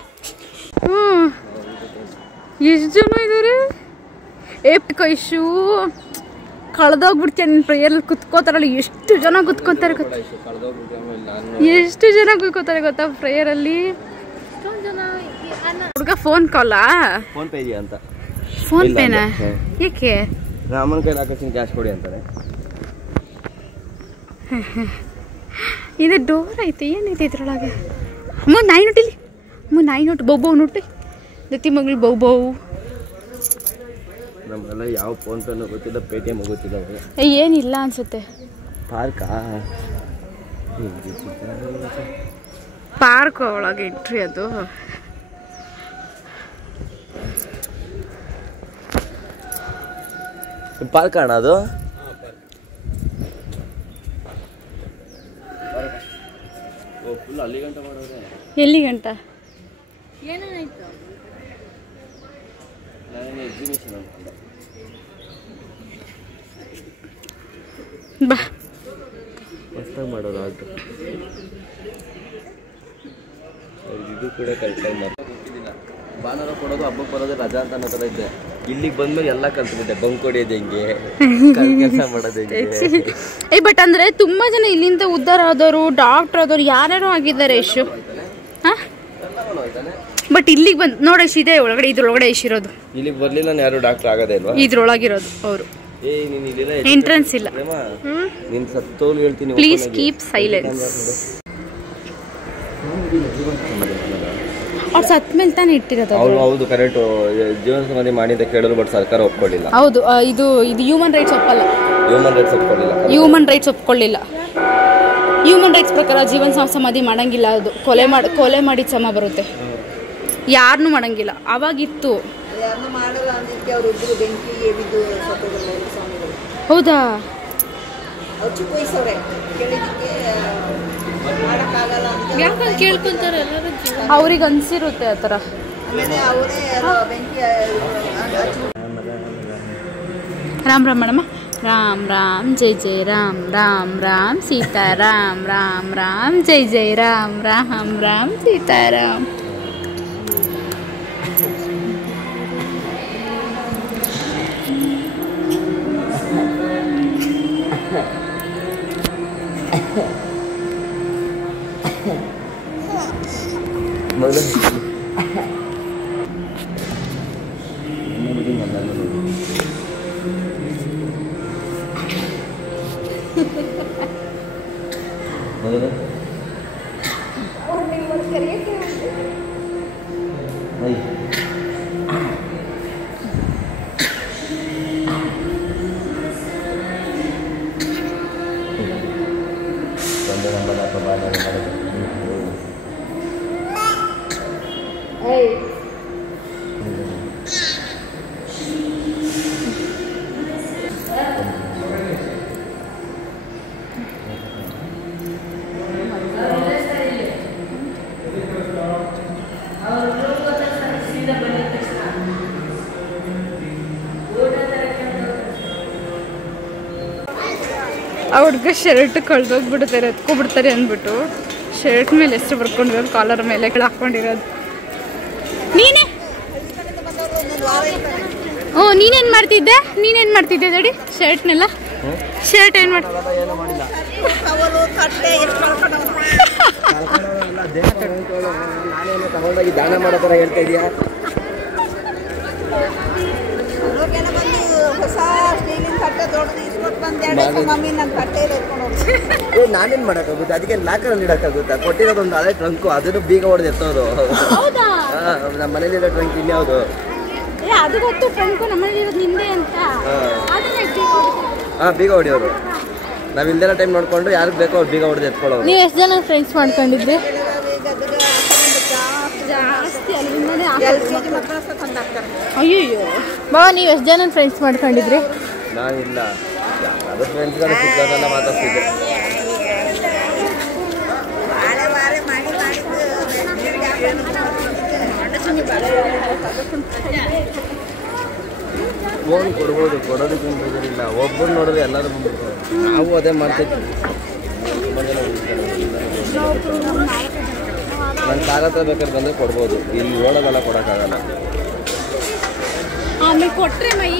ಎಷ್ಟು ಜನ ಇದ್ದಾರೆ ಐಶು, ಕಳೆದೋಗ್ಬಿಡ್ತೀಯ ನಿನ್ನ ಪ್ರೇಯರಲ್ಲಿ ಕುತ್ಕೋತಾರಲ್ಲ, ಎಷ್ಟು ಜನ ಕುತ್ಕೋತಾರೆ ಗೊತ್ತಾ, ಎಷ್ಟು ಜನ ಕುತ್ಕೋತಾರೆ ಗೊತ್ತಾ ಪ್ರೇಯರಲ್ಲಿ. ಹುಡುಗ ಫೋನ್ ಕಾಲಾ? ಫೋನ್ ಪೇ ಇದೆಯಾ ಅಂತ. ಫೋನ್ ಪೇನಾ? ಏಕೆ? ರಾಮನ ಕೈ ಹಾಕಿಸ್ತೀನಿ ಕ್ಯಾಶ್ ಕೊಡಿ ಅಂತಾರೆ. ಇದು ಡೋರ್ ಐತೆ, ಏನೈತೆ ಇದ್ರೊಳಗೆ? ಅಮ್ಮ ನಾಯಿ ನೋಟಿಲಿ, ಅಮ್ಮ ನಾಯಿ ನೋಟು, ಬೌ ನೋಟಿ, ದತ್ತಿ ಮಗಳು ಬೌ. ನಮಗೆಲ್ಲ ಯಾವ ಫೋನ್ ಪೇನೂ ಗೊತ್ತಿಲ್ಲ, ಪೇಟಿಎಮ್ ಗೊತ್ತಿಲ್ಲ. ಏನಿಲ್ಲ ಅನ್ಸುತ್ತೆ. ಪಾರ್ಕಾ? ಪಾರ್ಕ್ ಒಳಗೆ ಎಂಟ್ರಿ ಅದು. ಪಾರ್ಕ್ ಅಣ್ಣ ಅದು? ಎಲ್ಲಿ ಗಂಟ? ಬಾ ಹೊಸ್ದಾಗಿ ಮಾಡೋದು ಆರ್ಡ್ರು. ಇದು ಕೂಡ ಕರೆಕ್ಟಾಗಿ ಗೊತ್ತಿದ್ದಿಲ್ಲ. ಭಾನುವಾರ ಕೊಡೋದು, ಹಬ್ಬಕ್ಕೆ ಬರೋದು, ರಜಾ ಅಂತ ಅನ್ನೋ ಥರ ಇದ್ದೆ. ಇಲ್ಲಿಗೆ ಬಂದ್ಮೇಲೆ ಎಲ್ಲ ಕಲ್ತ್ಬಿಟ್ಟೆ. ಬಂಕ್ ಹೊಡಿಯೋದು ಹೆಂಗೆ, ಕೆಲಸ ಮಾಡೋದು ಹೆಂಗೆ. ಬಟ್ ಅಂದ್ರೆ ತುಂಬಾ ಜನ ಇಲ್ಲಿಂದ ಉದ್ಧಾರ ಆದವರು, ಡಾಕ್ಟರ್ ಆದವ್ರು, ಯಾರ್ಯಾರು ಆಗಿದ್ದಾರೆ ಯಶು. ಬಟ್ ಇಲ್ಲಿಗೆ ಬಂದು ನೋಡ ಇದೆ ಒಳಗಡೆ, ಇದ್ರೊಳಗಡೆ ಇರೋದು. ಇಲ್ಲಿಗೆ ಬರ್ಲಿಲ್ಲ ಯಾರು ಡಾಕ್ಟರ್ ಆಗೋದೇ ಇಲ್ವಾ? ಇದ್ರೊಳಗಿರೋದು ಅವರು. ಎಂಟ್ರೆನ್ಸ್ ಇಲ್ಲ. ನೀನ್ ಸತ್ತೋಲು ಹೇಳ್ತೀನಿ. Please keep silence. ಅವ್ರು ಸತ್ ಮೇಲೆ ತಾನೇ ಇಟ್ಟಿರೋದು. ಹೌದು ಕರೆಕ್ಟ್. ಜೀವನ ಸಮಾಧಿ ಮಾಡಿ ಅಂತ ಕೇಳಿದ್ರು, ಬಟ್ ಸರ್ಕಾರ ಒಪ್ಕೊಳ್ಳಿಲ್ಲ. ಹೌದು, ಇದು ಹ್ಯೂಮನ್ ರೈಟ್ಸ್ ಒಪ್ಪಲ್ಲ. ಹ್ಯೂಮನ್ ರೈಟ್ಸ್ ಒಪ್ಕೊಳ್ಳಿಲ್ಲ. ಹ್ಯೂಮನ್ ರೈಟ್ಸ್ ಪ್ರಕಾರ ಜೀವನ ಸಮಾಧಿ ಮಾಡಂಗಿಲ್ಲ. ಅದು ಕೊಲೆ ಮಾಡಿದ ಸಮ ಬರುತ್ತೆ, ಯಾರನ್ನೂ ಮಾಡಂಗಿಲ್ಲ. ಅವಾಗಿತ್ತು. ಹೌದಾ? ಅವ್ರಿಗೆ ಅನ್ಸಿರುತ್ತೆ ಆ ಥರ. ರಾಮ್ ರಾಮ್ ಮೇಡಮ್ಮ. ರಾಮ್ ರಾಮ್ ಜೈ ಜೈ ರಾಮ್, ರಾಮ್ ರಾಮ್ ಸೀತಾರಾಮ್, ರಾಮ್ ರಾಮ್ ಜೈ ಜೈ ರಾಮ್, ರಾಮ್ ರಾಮ್ ಸೀತಾರಾಮ್. ಆ ಹುಡುಗ ಶರ್ಟ್ ಕಳ್ದೋಗ್ಬಿಡ್ತಾರೆ, ಎತ್ಕೊಬಿಡ್ತಾರೆ ಅಂದ್ಬಿಟ್ಟು ಶರ್ಟ್ ಮೇಲೆ ಹೆಸರು ಬರ್ಕೊಂಡಿರೋದು, ಕಾಲರ್ ಮೇಲೆ ಹಾಕೊಂಡಿರೋದು. ನೀನೇ ನೀನೇನು ಮಾಡ್ತಿದ್ದೆ ದಡಿ ಶರ್ಟ್ನೆಲ್ಲ? ಶರ್ಟ್ ಏನು ಮಾಡಿ ದಾನ ಮಾಡೋ ಥರ ಹೇಳ್ತಾ ಇದೀಯಾ? ನಾನೇನ್ ಮಾಡಕ್ಕಾಗುತ್ತೆ? ಅದಕ್ಕೆ ಲಾಕರಲ್ಲಿ ಇಡಕ್ಕಾಗುತ್ತಾ? ಕೊಟ್ಟಿರೋದೊಂದು ಹಳೆ ಟ್ರಂಕು, ಅದನ್ನು ಬೀಗ ಹೊಡೆದು ಎತ್ತೋದು. ನಮ್ಮ ಮನೇಲಿರೋ ಟ್ರಂಕ್ ಇನ್ಯಾವುದು? ಅದು ಗೊತ್ತು, ಟ್ರಂಕು ನಮ್ಮನೇಲಿರೋದು ನಿಂದೆ ಅಂತ. ಬೀಗ ಹೊಡಿಯೋರು. ನಾವ್ ಇಲ್ದೆಲ್ಲ ಟೈಮ್ ನೋಡ್ಕೊಂಡು ಯಾರಿಗೆ ಬೇಕೋ ಅವ್ರು ಬೀಗ ಹೊಡೆದು ಎತ್ಕೊಳ್ಳೋರು. ನೀವು ಎಷ್ಟು ಜನ ಫ್ರೆಂಡ್ಸ್ ಮಾಡ್ಕೊಂಡಿದ್ರಿ? ಅಯ್ಯೋ ಬಾ, ನೀವು ಎಷ್ಟು ಜನ ಫ್ರೆಂಡ್ಸ್ ಮಾಡ್ಕೊಂಡಿದ್ರಿ? ನಾನಿಲ್ಲ, ಅದು ಫ್ರೆಂಡ್ಸ್ಗಳು ಸಿಕ್ಕೋದೆಲ್ಲ ಮಾತಾಡ್ತಿದ್ದೆ. ಫೋನ್ ಕೊಡ್ಬೋದು, ಕೊಡೋದಕ್ಕೇನು ಬೇಜಾರಿಲ್ಲ. ಒಬ್ಬರು ನೋಡಿದ್ರೆ ಎಲ್ಲರೂ ಬಂದ್ಬಿಡ್ತಾರೆ. ನಾವು ಅದೇ ಮಾಡ್ತಿದ್ವಿ. ನನ್ನ ಕಾಲ ಹತ್ರ ಬೇಕಾದ್ರೆ ಬಂದರೆ ಕೊಡ್ಬೋದು. ಇಲ್ಲಿ ಓಡೋದೆಲ್ಲ ಕೊಡೋಕ್ಕಾಗಲ್ಲ. ಆಮೇಲೆ ಕೊಟ್ಟರೆ ಮೈ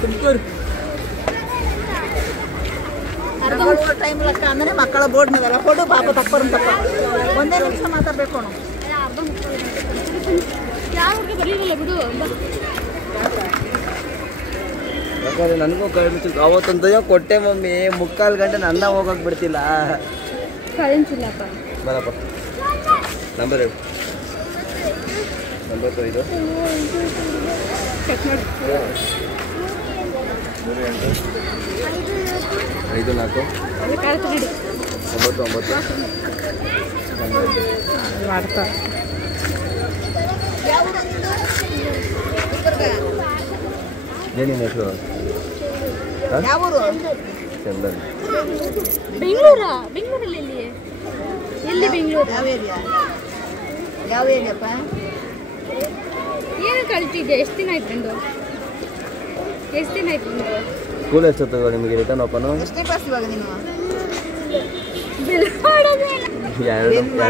ತುಮಕೂರು ಟೈಮ್ ಲೆಕ್ಕ ಅಂದರೆ ಮಕ್ಕಳ ಬೋರ್ಡ್ ಮೇಲೆ ಕೊಡು ಪಾಪ ತಕ್ಕೋರು ತಪ್ಪ ಒಂದೇ ನಿಮಿಷ ಮಾತಾಡಬೇಕು ಅವನು. ಯಾವ್ದು ಬರೀಲಿಲ್ಲ ಬಿಡು. ಯಾಕಂದ್ರೆ ನನಗೂ ಕೈ ಮುಚ್ಚು ಅವತ್ತೊಂದು ಕೊಟ್ಟೆ ಮಮ್ಮಿ, 3/4 ಗಂಟೆ ನನ್ನ ಹೋಗಕ್ಕೆ ಬಿಡ್ತಿಲ್ಲ. ಕಳಿಸಿಲ್ಲಪ್ಪ. ಬರಪ್ಪ, ನಂಬರ್ ಹೇಳು. ನಂಬರ್ 5 ಚೆಕ್ ಮಾಡಿ. 5 4 9 9 ಮಾಡ್ತಾ ಏನಿನ ಹೆಸರು? ಯಾವೂರು? ಚಂದನ್. ಬೆಂಗಳೂರಾ? ಬೆಂಗಳೂರಲ್ಲಿ ಎಲ್ಲಿ ಬೆಂಗಳೂರು? ಯಾವ ಏರಿಯಾ? ಯಾವ ಏರಿಯಪ್ಪ? ಏನು ಕಳ್ತಿದ್ದೆ? ಎಷ್ಟು ದಿನ ಆಯ್ತು ನಿಂದು? ಎಷ್ಟು ದಿನ ಆಯ್ತು ನಿಂದು? ಸ್ಕೂಲ್ ಎಷ್ಟೊತ್ತದ ನಿಮಗೆ ರಿಟರ್ನ್ ಓಪನು? ಎಷ್ಟನೇ ಕ್ಲಾಸ್ ಇವಾಗ ನೀನು?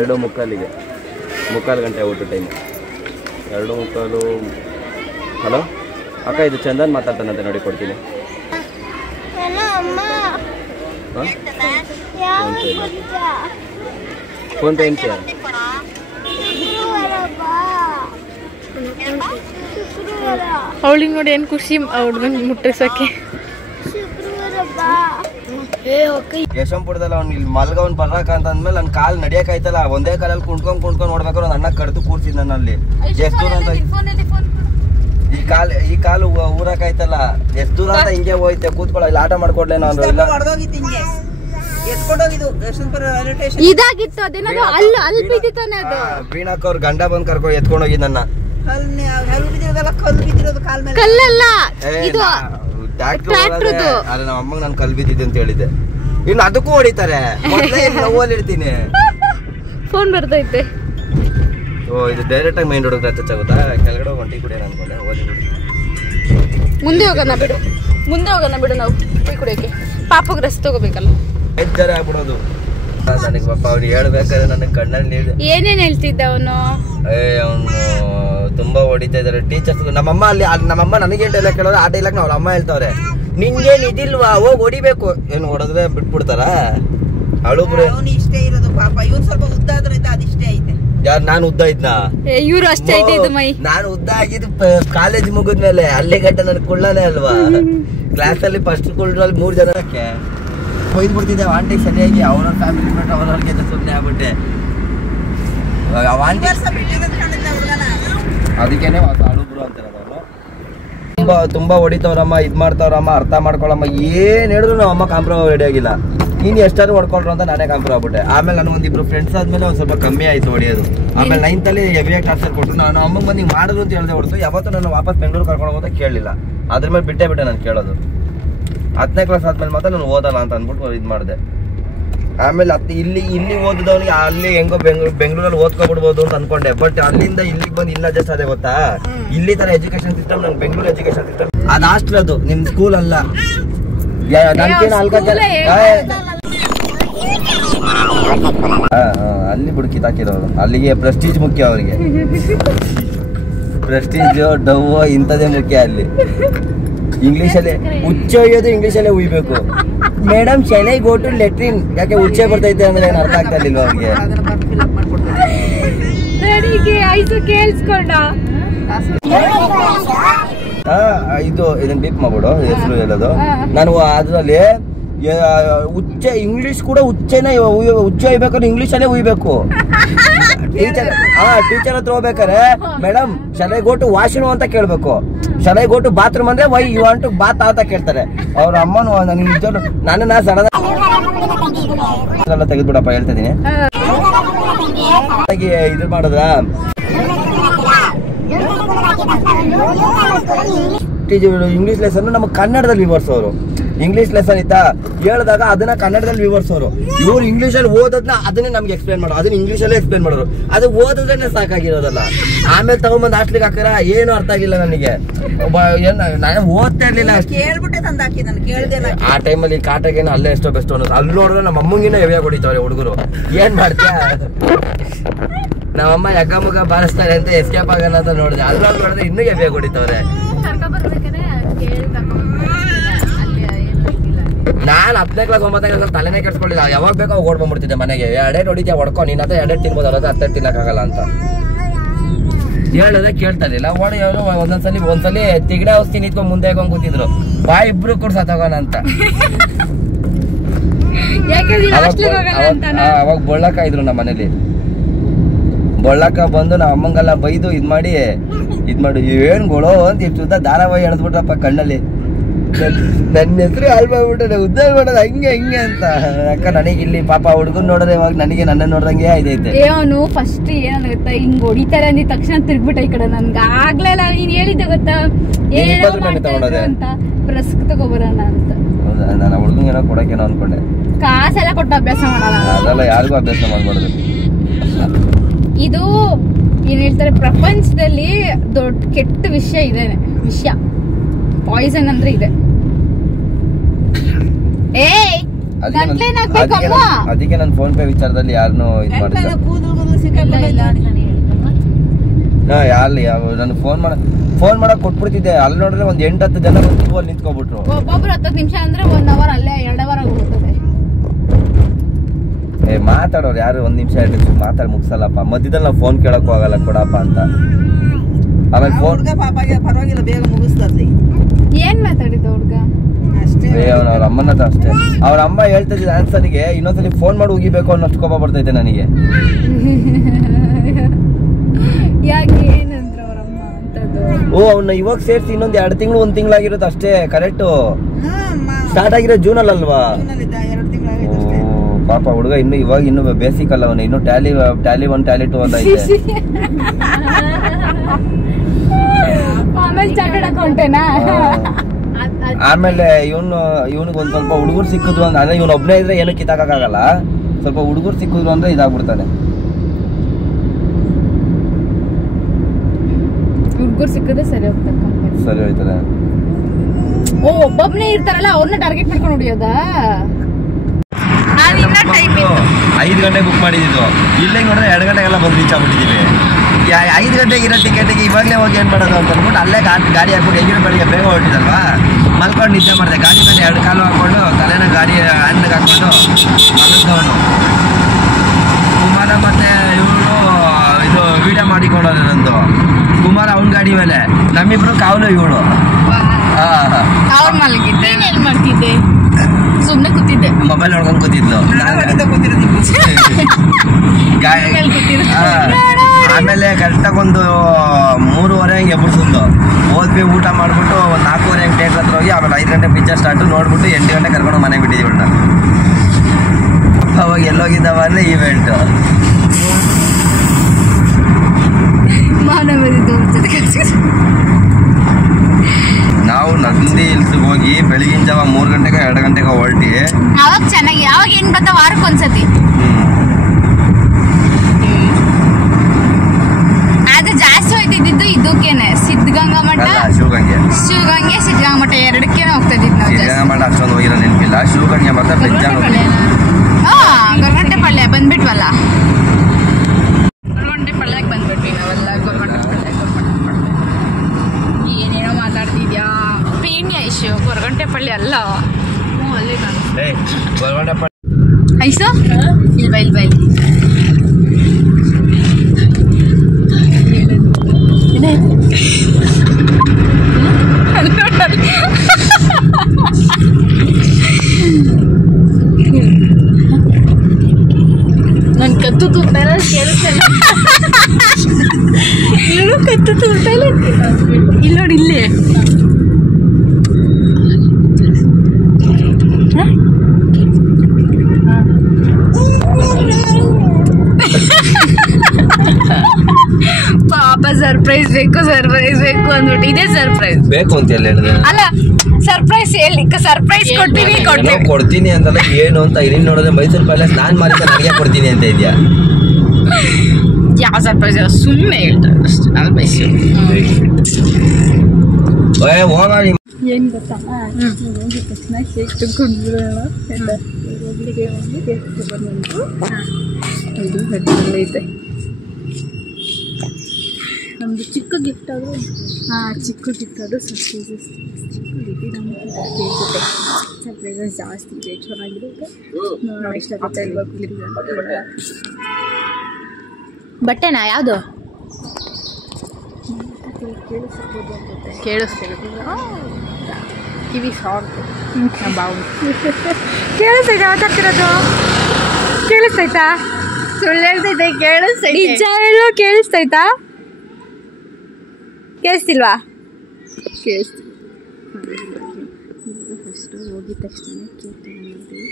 2:45ಗೆ 3/4 ಗಂಟೆ ಊಟ ಟೈಮ್. 2:45. ಹಲೋ ಅಕ್ಕ, ಇದು ಚಂದನ್ ಮಾತಾಡ್ತಾನಂತೆ, ನೋಡಿ ಕೊಡ್ತೀನಿ. ಫೋನ್ ಪೇ ಎಂತ? ಅವಳಿಗೆ ನೋಡಿ ಏನು ಖುಷಿ ಹುಡುಗನ ಮುಟ್ಟಿಸೋಕ್ಕೆ. ಯಶವಂತಪುರದಲ್ಲಿ ಅವ್ನು ಇಲ್ಲಿ ಮಲ್ಗವ್ನು ಬರ್ರಾಕ ಅಂತ ಅಂದ್ಮೇಲೆ ನನ್ನ ಕಾಲು ನಡಿಯೋಕಾಯ್ತಲ್ಲ. ಒಂದೇ ಕಾಲಲ್ಲಿ ಕುಣ್ಕೊಂಡು ನೋಡ್ಬೇಕಾದ್ರೆ ನನ್ನ ಅಣ್ಣ ಕಡ್ದು ಕೂರ್ಸಿದ್ ನನ್ನಲ್ಲಿ. ಎಷ್ಟು ದೂರ ಅಂತ ಈ ಕಾಲು ಊರಕಾಯ್ತಲ್ಲ, ಎಷ್ಟು ದೂರ ಅಂತ ಹಿಂಗೆ ಹೋಯ್ತೆ. ಕೂತ್ಕೊಳ್ಳ, ಇಲ್ಲಿ ಆಟ ಮಾಡ್ಕೊಡ್ಲೆ ನಾನು ಇಲ್ಲ. ಇದಾಗಿತ್ತು ಅದೇನಾದ್ರು ಅಲ್ಲಿ ಬಿದ್ದಿತ್ತಾನೆ ಅದು. ಬೀಣಕ್ ಅವ್ರ ಗಂಡ ಬಂದ್ ಕರ್ಕೊಂಡು ಎತ್ಕೊಂಡು ಹೋಗಿದ್ ನನ್ನ. ಕಲ್ಲಲ್ಲ ಇದು ಅಲ್ಲ, ನಮ್ಮ ಅಮ್ಮಗ್ ನಾನು ಕಲ್ ಬಿದ್ದಿದ್ದೆ ಅಂತ ಹೇಳಿದ್ದೆ. ಇನ್ನು ಅದಕ್ಕೂ ಹೊಡಿತಾರೆ. ನೋವಲ್ಲಿ ಇಡ್ತೀನಿ. ಫೋನ್ ಬರ್ತೈತೆ. ಓ, ಇದು ಡೈರೆಕ್ಟ್ ಆಗಿ ಮೈನ್ ರೋಡ್ ಟಚ್ ಆಗುತ್ತಾ? ಕೆಳಗಡೆ ಒಂಟಿ ಕುಡಿಯೋಣ ಅನ್ಕೊಂಡೆ. ಮುಂದೆ ಹೋಗೋಣ ಬಿಡು ನಾವು ಟೀ ಕುಡಿಯೋಕೆ. ಪಾಪಗ್ ರಸ್ ತಗೋಬೇಕಲ್ಲ. ಬೇಜಾರ ಆಗ್ಬಿಡೋದು ನನಗೆ. ಪಾಪ ಅವ್ನು ಹೇಳ್ಬೇಕಾದ್ರೆ ನನಗೆ ಕಣ್ಣಲ್ಲಿ ನೀರು. ಏನೇನ್ ಹೇಳ್ತಿದ್ದ ಅವನು? ಅವನು ತುಂಬಾ ಹೊಡಿತಾ ಇದಾರೆ ಟೀಚರ್ಸ್. ನಮ್ಮಮ್ಮ ಅಲ್ಲಿ ನಮ್ಮಮ್ಮ ನನಗೆ ಡೈಲಾಗ್ ಕೇಳೋರು. ಆ ಡೈಲಾಗ್ ಅವ್ರ ಅಮ್ಮ ಹೇಳ್ತಾವ್ರೆ, ನಿನ್ಗೇನ್ ಇದಿಲ್ವಾ, ಹೋಗಿ ಹೊಡಿಬೇಕು. ಏನು ಹೊಡೆದ್ರೆ ಬಿಟ್ಬಿಡ್ತಾರ? ಅಳುಬ್ರೆ ಇಷ್ಟೇ ಇರೋದು ಪಾಪ. ಇವ್ನು ಸ್ವಲ್ಪ ಉದ್ದ ಆದ್ರಿಂದ ಅದಿಷ್ಟೇ ಐತೆ. ಯಾರು? ನಾನು ಉದ್ದ ಇದ್ನ? ಇವ್ರು ಅಷ್ಟೇ ಐತೆ ಇದು ಮೈ. ನಾನು ಉದ್ದ ಆಗಿದ್ದು ಕಾಲೇಜ್ ಮುಗಿದ್ಮೇಲೆ. ಅಲ್ಲೇ ಗಂಟೆ ನನ್ ಕುಳ್ಳನೇ ಅಲ್ವಾ. ಕ್ಲಾಸ್ ಅಲ್ಲಿ ಫಸ್ಟ್ ಕುಳ್ಳಲ್ಲಿ 3 ಜನಕ್ಕೆ ಕೊಯ್ದ್ಬಿಡ್ತಿದ್ದೆ ಆಂಟಿ ಸರಿಯಾಗಿ. ಅವ್ರ ಫ್ಯಾಮಿಲಿ ಬಿಟ್ಟು ಅವ್ರವ್ರಿಗೆ ಸುಮ್ಮನೆ ಆಗ್ಬಿಟ್ಟೆ. ಅದಕ್ಕೇನೆ ಅಳುಬ್ರು ಅಂತಾರೆ ಅವರು. ತುಂಬಾ ಹೊಡಿತವ್ರಮ್ಮ, ಇದ್ ಮಾಡ್ತಾವ್ರಮ್ಮ, ಅರ್ಥ ಮಾಡ್ಕೊಳಮ್ಮ. ಏನ್ ಹೇಳಿದ್ರು ನಮ್ಮ ಅಮ್ಮ ಕಾಂಪ್ರಮೈಸ್ ರೆಡಿ ಆಗಿಲ್ಲ. ನೀನ್ ಎಷ್ಟಾದ್ರು ಹೊಡ್ಕೊಳ್ರು ಅಂತ ನಾನೇ ಕಾಂಪ್ರಮೈಸ್ ಆಗ್ಬಿಟ್ಟೆ. ಆಮೇಲೆ ನಾನು ಒಂದಿಬ್ರು ಫ್ರೆಂಡ್ಸ್ ಆದ್ಮೇಲೆ ಒಂದ್ ಸ್ವಲ್ಪ ಕಮ್ಮಿ ಆಯ್ತು ಹೊಡಿಯೋದು. ಆಮೇಲೆ 9th ಅಲ್ಲಿ ಹೆವಿಯಾಗಿ ಟಾರ್ಚರ್ ಕೊಟ್ಟರು. ನಾನು ಅಮ್ಮಂಗೆ ಬಂದು ಮಾಡಿದ್ರು ಅಂತ ಹೇಳ್ದೆ ಹೊರತು ಯಾವತ್ತೂ ನಾನು ವಾಪಸ್ ಬೆಂಗಳೂರು ಕರ್ಕೊಂಡು ಹೋಗೋದ ಕೇಳಲಿಲ್ಲ. ಅದ್ರ ಮೇಲೆ ಬಿಟ್ಟೆ ನಾನು ಕೇಳೋದು. 10ನೇ ಕ್ಲಾಸ್ ಆದ್ಮೇಲೆ ಮಾತ್ರ ನಾನು ಓದಲ್ಲ ಅಂತ ಅಂದ್ಬಿಟ್ಟು ಇದು ಮಾಡಿದೆ. ಆಮೇಲೆ ಇಲ್ಲಿ ಓದಿದವನಿಗೆ ಅಲ್ಲಿ ಹೆಂಗೋ ಬೆಂಗಳೂರಲ್ಲಿ ಓದ್ಕೊಬಿಡ್ಬೋದು ಅಂತ ಅನ್ಕೊಂಡೆ. ಬಟ್ ಅಲ್ಲಿಂದ ಇಲ್ಲಿಗೆ ಬಂದು ಇಲ್ಲ ಅಡ್ಜಸ್ಟ್ ಅದೇ ಗೊತ್ತಾ. ಇಲ್ಲಿ ತರ ಎಜುಕೇಶನ್ ಸಿಸ್ಟಮ್ ನಂಗೆ ಬೆಂಗಳೂರು ಎಜುಕೇಶನ್ ಸಿಸ್ಟಮ್ ಅದು ಹಾಸ್ಟೆಲ್. ಅದು ನಿಮ್ ಸ್ಕೂಲ್ ಅಲ್ಲ. ಅಲ್ಲಿ ಬುಡ್ಕಿ ತಾಕಿರೋರು. ಅಲ್ಲಿಗೆ ಪ್ರೆಸ್ಟೀಜ್ ಮುಖ್ಯ ಅವರಿಗೆ. ಪ್ರೆಸ್ಟೀಜ್ ಡವ್ ಇಂಥದೇ ಮುಖ್ಯ ಅಲ್ಲಿ. ಇಂಗ್ಲೀಷಲ್ಲೇ ಉಚ್ಚೆ ಒಯ್ಯೋದು, ಇಂಗ್ಲೀಷಲ್ಲೇ ಉಯ್ಬೇಕು. Madam shall I go to latrine. ಯಾಕೆ ಉಚ್ಚೆ ಬರ್ತೈತೆ ಅಂದ್ರೆ ಏನು ಅರ್ಥ ಆಗ್ತಾ ಇಲ್ವ ಅವ್ರಿಗೆ? ಇದನ್ನ ಬೀಪ್ ಮಾಡ್ಬಿಡು ಹೆಸರು ಹೇಳೋದು. ನಾನು ಅದ್ರಲ್ಲಿ ಉಚ್ಚೆ ಇಂಗ್ಲಿಷ್ ಕೂಡ ಉಚ್ಚೆನ ಉಚ್ಚೆ ಒಯ್ಬೇಕಾದ್ರೆ ಇಂಗ್ಲಿಷಲ್ಲೇ ಉಯ್ಬೇಕು. ಟೀಚರ್ ಹತ್ರ ಹೋಗ್ಬೇಕಾರೆ madam shall I go to washroom ಅಂತ ಕೇಳ್ಬೇಕು. Shall I go to bathroom ಅಂದ್ರೆ why you want to bath ಅಂತ ಕೇಳ್ತಾರೆ. ಅವ್ರ ಅಮ್ಮನು ನನಗೆ ನಿಜವಾಗ್ಲು ನನ್ನ ಸಡನ್ ತೆಗೆದ್ಬಿಡಪ್ಪ ಹೇಳ್ತಾ ಇದೀನಿ. ಇದು ಮಾಡಿದ್ರ ಇಂಗ್ಲಿಷ್ ಲೆಸನ್ ನಮಗೆ ಕನ್ನಡದಲ್ಲಿ ವಿವರಿಸೋರು. ಇಂಗ್ಲಿಷ್ ಲೆಸನ್ ಇತ್ತಾ ಹೇಳಿದಾಗ ಅದನ್ನ ಕನ್ನಡದಲ್ಲಿ ವಿವರಿಸೋರು. ಇವ್ರು ಇಂಗ್ಲಿಷಲ್ಲಿ ಓದೋದನ್ನ ಅದನ್ನೇ ನಮ್ಗೆ ಎಕ್ಸ್ಪ್ಲೇನ್ ಮಾಡೋರು, ಅದನ್ನ ಇಂಗ್ಲಿಷಲ್ಲೇ ಎಕ್ಸ್ಪ್ಲೇನ್ ಮಾಡೋರು. ಅದು ಓದೋದನ್ನೇ ಸಾಕಾಗಿರೋದಲ್ಲ. ಆಮೇಲೆ ತಗೊಂಬಂದು ಹಾಸ್ಟ್ಲಿಗೆ ಹಾಕಿರ ಏನು ಅರ್ಥ ಆಗಿಲ್ಲ ನನಗೆ. ನಾನು ಓದ್ತಾ ಇರ್ಲಿಲ್ಲ. ಆ ಟೈಮಲ್ಲಿ ಕಾಟಾಗೇನು ಅಲ್ಲೇ ಎಷ್ಟೋ ಬೆಸ್ಟ್ ಅನ್ನೋದು. ಅಲ್ಲಿ ನೋಡಿದ್ರೆ ನಮ್ಮ ಅಮ್ಮಂಗಿನ ಹೆವಿಯಾಗಿ ಹೊಡಿತಾವ್ರೆ ಹುಡುಗರು. ಏನ್ ಮಾಡ್ತೀಯ, ನಮ್ಮಮ್ಮ ಯಗ್ಗ ಮುಗ ಬಾರಿಸ್ತಾರೆ ಅಂತ ಎಸ್ಕೇಪ್ ಆಗೋಣ ಅಂತ ನೋಡಿದೆ. ಅಲ್ಲೋಗಿ ನೋಡಿದ್ರೆ ಇನ್ನೂ ಹೆವಿಯಾಗಿ ಹೊಡಿತಾವ್ರೆ. ನಾನು 10ನೇ ಕ್ಲಾಸ್ 9ನೇ ಕ್ಲಾಸ್ ತಲೆನೇ ಕೆಡ್ಸ್ಕೊಳ್ಳಿಲ್ಲ. ಯಾವಾಗ ಬೇಕೋ ಅವಾಗ ಓಡ್ಕೊಂಡ್ಬಿಡ್ತಿದ್ದೆ ಮನೆಗೆ. 2 ಹೊಡಿದ್ಯಾ ಹೊಡ್ಕೊ, ನಿನ್ನ ಹತ್ರ 2 ತಿನ್ಬೋದು, ಅವ್ರ 10 ತಿನ್ನಕ್ಕಾಗಲ್ಲ ಅಂತ ಹೇಳಿದ್ರೆ ಕೇಳ್ತಾ ಇರ್ಲಿಲ್ಲ. ಓಡಿ ಅವರು ಒಂದ್ಸಲಿ ತಿಗಡೆ ಔಷಧಿ ನಿಂತ್ಕೊಂಡ್ ಮುಂದೆ ಹೋಗ್ ಕೂತಿದ್ರು. ಬಾ ಇಬ್ರು ಕೂಡ ಸತ್ತೋಗೋಣ ಅಂತ. ಅವಾಗ ಬೊಳ್ಳಕ್ಕ ಇದ್ರು ನಮ್ಮ ಮನೇಲಿ. ಬೊಳ್ಳಕ್ಕ ಬಂದು ನಮ್ಮ ಅಮ್ಮಂಗೆಲ್ಲ ಬೈದು ಇದ್ ಮಾಡಿ ಏನ್ ಗೊಳೋ ಅಂತ ಇಷ್ಟು ಧಾರಾವಾಹಿ ಎಣದ್ಬಿಟ್ರಪ್ಪ ಕಣ್ಣಲ್ಲಿ. ನನ್ನ ಹೆಸರು ಹಾಳು ಮಾಡ್ಬಿಟ್ರೆ ಉದ್ದಾರ ಮಾಡೋದು ಹಂಗೆ ಅಂತ. ಅಕ್ಕ ನನಗೆ ಇಲ್ಲಿ ಪಾಪ ಹುಡುಗನ್ ನೋಡಿದ್ರೆ ಇವಾಗ ನನಗೆ ನನ್ನ ನೋಡ್ದಂಗೆ ಇದೈತೆ. ಅವನು ಫಸ್ಟ್ ಏನಾದ್ರು ಗೊತ್ತಾ, ಹಿಂಗ್ ಹೊಡಿತಾರೆ ಅಂದಿದ ತಕ್ಷಣ ತಿರ್ಗ್ಬಿಟ್ಟ ಈ ಕಡೆ. ನನ್ಗೆ ಆಗ್ಲಿಲ್ಲ. ನೀನ್ ಹೇಳಿದ್ದೆ ಗೊತ್ತಾ ಅಂತ, ಪ್ರಸ್ಕ್ ತಗೋಬರೋಣ ಅಂತ. ಹೌದಾ, ನಾನು ಹುಡುಗಂಗೆ ಏನೋ ಕೊಡಕೇನೋ ಅನ್ಕೊಂಡೆ. ಕಾಸೆಲ್ಲ ಕೊಟ್ಟು ಅಭ್ಯಾಸ ಮಾಡಲ್ಲ. ಅದೆಲ್ಲ ಯಾರಿಗೂ ಅಭ್ಯಾಸ ಮಾಡ್ಬಾರ್ದು. ಇದು ಏನ್ ಹೇಳ್ತಾರೆ, ಪ್ರಪಂಚದಲ್ಲಿ ದೊಡ್ಡ ಕೆಟ್ಟ ವಿಷಯ ಇದೇನೆ. ವಿಷಯ ಪಾಯ್ಸನ್ ಅಂದ್ರೆ ಇದೆ. ಅದಕ್ಕೆ ನಾನು ಫೋನ್ ಪೇ ವಿಚಾರದಲ್ಲಿ ಯಾರನ್ನೂ ಇದು ಮಾಡಿಲ್ಲ. ನಾನು ಫೋನ್ ಮಾಡಕ್ ಕೊಟ್ಬಿಡ್ತಿದ್ದೆ. ಅಲ್ಲಿ ನೋಡಿದ್ರೆ ಒಂದ್ 8-10 ಜನ ಬಂದು ಅಲ್ಲಿ ನಿಂತ್ಕೊಬಿಟ್ರು. ಒಬ್ಬೊಬ್ರು 10 ನಿಮಿಷ ಅಂದ್ರೆ 1 ಅವರ್, ಅಲ್ಲೇ 2 ಅವರ್ ಆಗೋಗ್ತದೆ. ಮಾತಾಡೋರು ಯಾರು 1 ನಿಮಿಷ 2 ನಿಮಿಷ ಮಾತಾಡಿ ಮುಗಿಸಲ್ಲಪ್ಪ. ಮಧ್ಯದಲ್ಲಿ ನಾವು ಫೋನ್ ಕೇಳಕ್ಕೂ ಆಗಲ್ಲ, ಕೊಡಪ್ಪ ಅಂತ. ಆಮೇಲೆ ಫೋನ್ ಪರವಾಗಿಲ್ಲ, ಬೇಗ ಮುಗಿಸ್ತದೆ. ಏನ್ ಮಾತಾಡಿದ ಹುಡ್ಗ? ಅವ್ರ ಅಮ್ಮನ ಹತ್ರ ಅಷ್ಟೇ. ಅವ್ರ ಅಮ್ಮ ಹೇಳ್ತಿದ್ದ ಆನ್ಸರ್ಗೆ ಇನ್ನೊಂದ್ಸಲಿ ಫೋನ್ ಮಾಡಿ ಹೋಗಿಬೇಕು ಅನ್ನೋಷ್ಟು ಕೋಪ ಬರ್ತೈತೆ ನನಗೆ. ಅವ್ನ ಇವಾಗ ಸೇರ್ಸಿ ಇನ್ನೊಂದ್ 2 ತಿಂಗಳು 1 ತಿಂಗಳಾಗಿರುತ್ತೆ ಅಷ್ಟೇ. ಕರೆಕ್ಟ್ ಸ್ಟಾರ್ಟ್ ಆಗಿರೋ ಜೂನಲ್ಲಿ ಅಲ್ವಾ? ಪಾಪ ಹುಡುಗ ಇನ್ನು ಬೇಸಿಕ್ ಅಲ್ಲ, ಅವನು ಇನ್ನು ಟ್ಯಾಲಿ 1 ಟ್ಯಾಲಿ 2 ಅಂತ ಐತೆ. ಆಮೇಲೆ ಇವನಿಗೆ ಒಂದ್ ಸ್ವಲ್ಪ ಹುಡುಗರು ಸಿಕ್ಕಿದ್ರು ಅಂದ್ರೆ, ಇವನ್ ಒಬ್ನೇ ಇದ್ರೆ ಏನು ಕಿತ್ತಾಕಕ್ಕಾಗಲ್ಲ. ಸ್ವಲ್ಪ ಹುಡುಗರು ಸಿಕ್ಕಿದ್ರು ಅಂದ್ರೆ ಇದಾಗ್ಬಿಡ್ತಾನೆ. ಹುಡುಗರು ಸಿಕ್ಕಿದ್ರೆ ಸರಿ ಹೋಯ್ತದೆ. ಒಬ್ಬೊಬ್ನೇ ಇರ್ತಾರಲ್ಲ, ಅವ್ರನ್ನ ಟಾರ್ಗೆಟ್ ಮಾಡ್ಕೊಂಡು ಹೊಡಿಯೋದಾ? 5 ಗಂಟೆಗೆ ಬುಕ್ ಮಾಡಿದ್ದು. ಇಲ್ಲೇ ನೋಡಿದ್ರೆ 2 ಗಂಟೆಗೆಲ್ಲ ಬಂದು ರೀಚ್ ಆಗ್ಬಿಟ್ಟಿದೀವಿ. 5 ಗಂಟೆಗೆ ಇರೋ ಟಿಕೆಟಿಗೆ ಇವಾಗಲೇ ಹೋಗಿ ಏನ್ ಮಾಡೋದು ಅಂತ ಅಂದ್ಬಿಟ್ಟು ಅಲ್ಲೇ ಗಾಡಿ ಹಾಕ್ಬಿಟ್ಟು ಹೆಂಗಿನ ಬೆಳಿಗ್ಗೆ ಬೇಗ ಹೊರಟಿದಲ್ವಾ, ಮಲ್ಕೊಂಡು ನಿದ್ದೆ ಮಾಡಿದೆ. ಗಾಡಿ ಮೇಲೆ 2 ಕಾಲು ಹಾಕೊಂಡು ತಲೆನ ಗಾಡಿ ಹ್ಯಾಂಡ್ಗೆ ಹಾಕೊಂಡು ಮಲಗ್ದವನು. ಕುಮಾರ ಮತ್ತೆ ಇವರು ಇದು ವಿಡಿಯೋ ಮಾಡಿಕೊಂಡೋದು ನಂದು. ಕುಮಾರ ಅವ್ನ ಗಾಡಿ ಮೇಲೆ, ನಮ್ಮಿಬ್ರು ಕಾವಲು ಇವಳು. ಮಾಡ್ತಿದ್ದೆ, ಸುಮ್ನೆ ಕೂತಿದ್ದೆ, ಮೊಬೈಲ್ ನೋಡ್ಕೊಂಡು ಕೂತಿದ್ಲು. ಆಮೇಲೆ ಕರೆಕ್ಟಾಗಿ ಒಂದು 3:30 ಹಂಗೆ ಎಬ್ಬಿಸಿದ್ಲು. ಹೋದ್ವಿ, ಊಟ ಮಾಡ್ಬಿಟ್ಟು 4:30 ಹಂಗೆ ಥಿಯೇಟರ್ ಹತ್ರ ಹೋಗಿ, ಆಮೇಲೆ 5 ಗಂಟೆ ಪಿಕ್ಚರ್ ಸ್ಟಾರ್ಟು ನೋಡ್ಬಿಟ್ಟು 8 ಗಂಟೆ ಕರ್ಕೊಂಡು ಮನೆಗೆ ಬಿಟ್ಟಿದ್ದೀವಿ. ನಾನು ಅವಾಗ ಎಲ್ಲೋಗಿದ್ದಾವ ಅಂದ್ರೆ ಈವೆಂಟ್ ನಾವು ನಂದಿ ಹಿಲ್ಸ್ ಹೋಗಿ ಬೆಳಗಿನ ಜಾವ 3 ಗಂಟೆಗೆ 2 ಗಂಟೆಗೆ ಹೊರಟಿ. ಅವಾಗ ಚೆನ್ನಾಗಿ, ಅವಾಗ ಏನ್ ಬರ್ತಾ ವಾರಕ್ಕೊಂದ್ಸತಿ. ಅದು ಜಾಸ್ತಿ ಹೋಯ್ತಿದ್ದು ಇದಕ್ಕೇನೆ, ಸಿದ್ಧಗಂಗಾ ಮಠ, ಶಿವಗಂಗೆ, ಸಿದ್ಧಗಂಗಾ ಮಠ 2ಕ್ಕೇನೆ ಹೋಗ್ತಾ ಇದ್ದಿದ್ದು ನಾವು. ಸಿದ್ಧಗಂಗಾ ಮಠ ಅಷ್ಟೊಂದು ಹೋಗಿರೋ ನೆನಪಿಲ್ಲ. ಶಿವಗಂಗೆ ಮತ್ತೆ ಗೊರಗುಂಟೆ ಪಳ್ಯ ಬಂದ್ಬಿಟ್ವಲ್ಲ. ಗೊರಗುಂಟೆ ಪಳ್ಯಕ್ಕೆ ಬಂದ್ಬಿಟ್ವಿ ನಾವೆಲ್ಲ. ಗೊರಗುಂಟೆ ಪಳ್ಯ ಏನೇನೋ ಮಾತಾಡ್ತಿದ್ಯಾ? ಪೇಣ್ಯ ಇಶ್ಯೂ, ಗೊರಗುಂಟೆ ಪಳ್ಯ ಅಲ್ಲ. ಅಲ್ಲೇ ಐಸು ಇಲ್ವಾ ನನ್ ಕತ್ತು ತುರ್ತಾ ಇಲ್ಲ, ಕೇಳಿಸ್ತಾನೆ. ಕತ್ತು ತುರ್ತಾ ಇಲ್ಲ. ಇಲ್ಲಿ ನೋಡಿ, ಇಲ್ಲೇ ಪಾಪ ಸರ್ಪ್ರೈಸ್ ಬೇಕು ಅಂದ್ಬಿಟ್ಟು ಇದೇ ಸರ್ಪ್ರೈಸ್ ಬೇಕು ಅಂತ ಹೇಳಿದ್ರೆ ಅಲ್ಲ, ಸರ್ಪ್ರೈಸ್ ಹೇಳಿ, ಸರ್ಪ್ರೈಸ್ ಕೊಡ್ತೀನಿ ಅಂತಲ್ಲ ಏನು ಅಂತ ಇಲ್ಲಿ ನೋಡಿದ್ರೆ ಮೈಸೂರು ಪ್ಯಾಲೇಸ್ ನಾನ್ ಮಾರಿದ ನನಗೆ ಕೊಡ್ತೀನಿ ಅಂತ ಇದೆಯಾ? ಯಾವ ಸರ್ಪ್ರೈಸ್ ಸುಮ್ಮನೆ ಹೇಳ್ತಾರೆ ಅಷ್ಟೇ. ಏನು ಗೊತ್ತಾ, ಹೋಗಿದ ತಕ್ಷಣ ಕೇಕ್ ತಗೊಂಡ್ಬಿಡೋಣ. ಕೇಕ್ ತಗೊಂಡ್ಬಂದು ಇದು ಐತೆ ಒಂದು ಚಿಕ್ಕ ಗಿಫ್ಟ್ ಅದು. ಚಿಕ್ಕ ಗಿಫ್ಟ್ ಅದು. ಸರ್ಪ್ರೈಸಸ್ ಸರ್ಪ್ರೈಸಸ್ ಜಾಸ್ತಿ ಇದೆ, ಚೆನ್ನಾಗಿರುತ್ತೆ. ನೋಡೋಣ ಇಷ್ಟಪಟ್ಟು ಇರಬೇಕು. ಬಟ್ಟೆನಾ ಯಾವುದು ಕೇಳಿಸ್ತಿರೋದು? ಕಿವಿ ಶಾರ್ಟ್ ಬಾವು ಕೇಳಿಸ್ತೈತಾ? ಮಾತಾಡ್ತಿರೋದು ಕೇಳಿಸ್ತೈತಾ? ಸುಳ್ಳು ಹೇಳ್ತೈತೆ? ಕೇಳಿಸ್ತೈತೆ. ನಿಜ ಹೇಳು, ಕೇಳಿಸ್ತೈತಾ? ಕೇಳಿಸ್ತಿಲ್ವಾ? ಕೇಳಿಸ್ತಿಲ್ಲ. ಫಸ್ಟು ಹೋಗಿದ ತಕ್ಷಣ ಕೇಕ್ ತಗೊಂಡಿದ್ವಿ.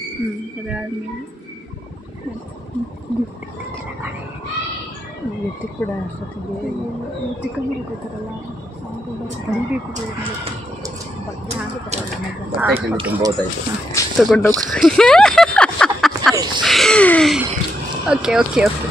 ಅದಾದಮೇಲೆ ಎತ್ತಿ ಕೂಡ ಅಷ್ಟೊತ್ತಿಗೆ ಚಿಕ್ಕಮ್ಮರು ಗೊತ್ತಾರಲ್ಲ, ಬರೀಬೇಕು ತಗೊಂಡೋಗ. Okay okay okay.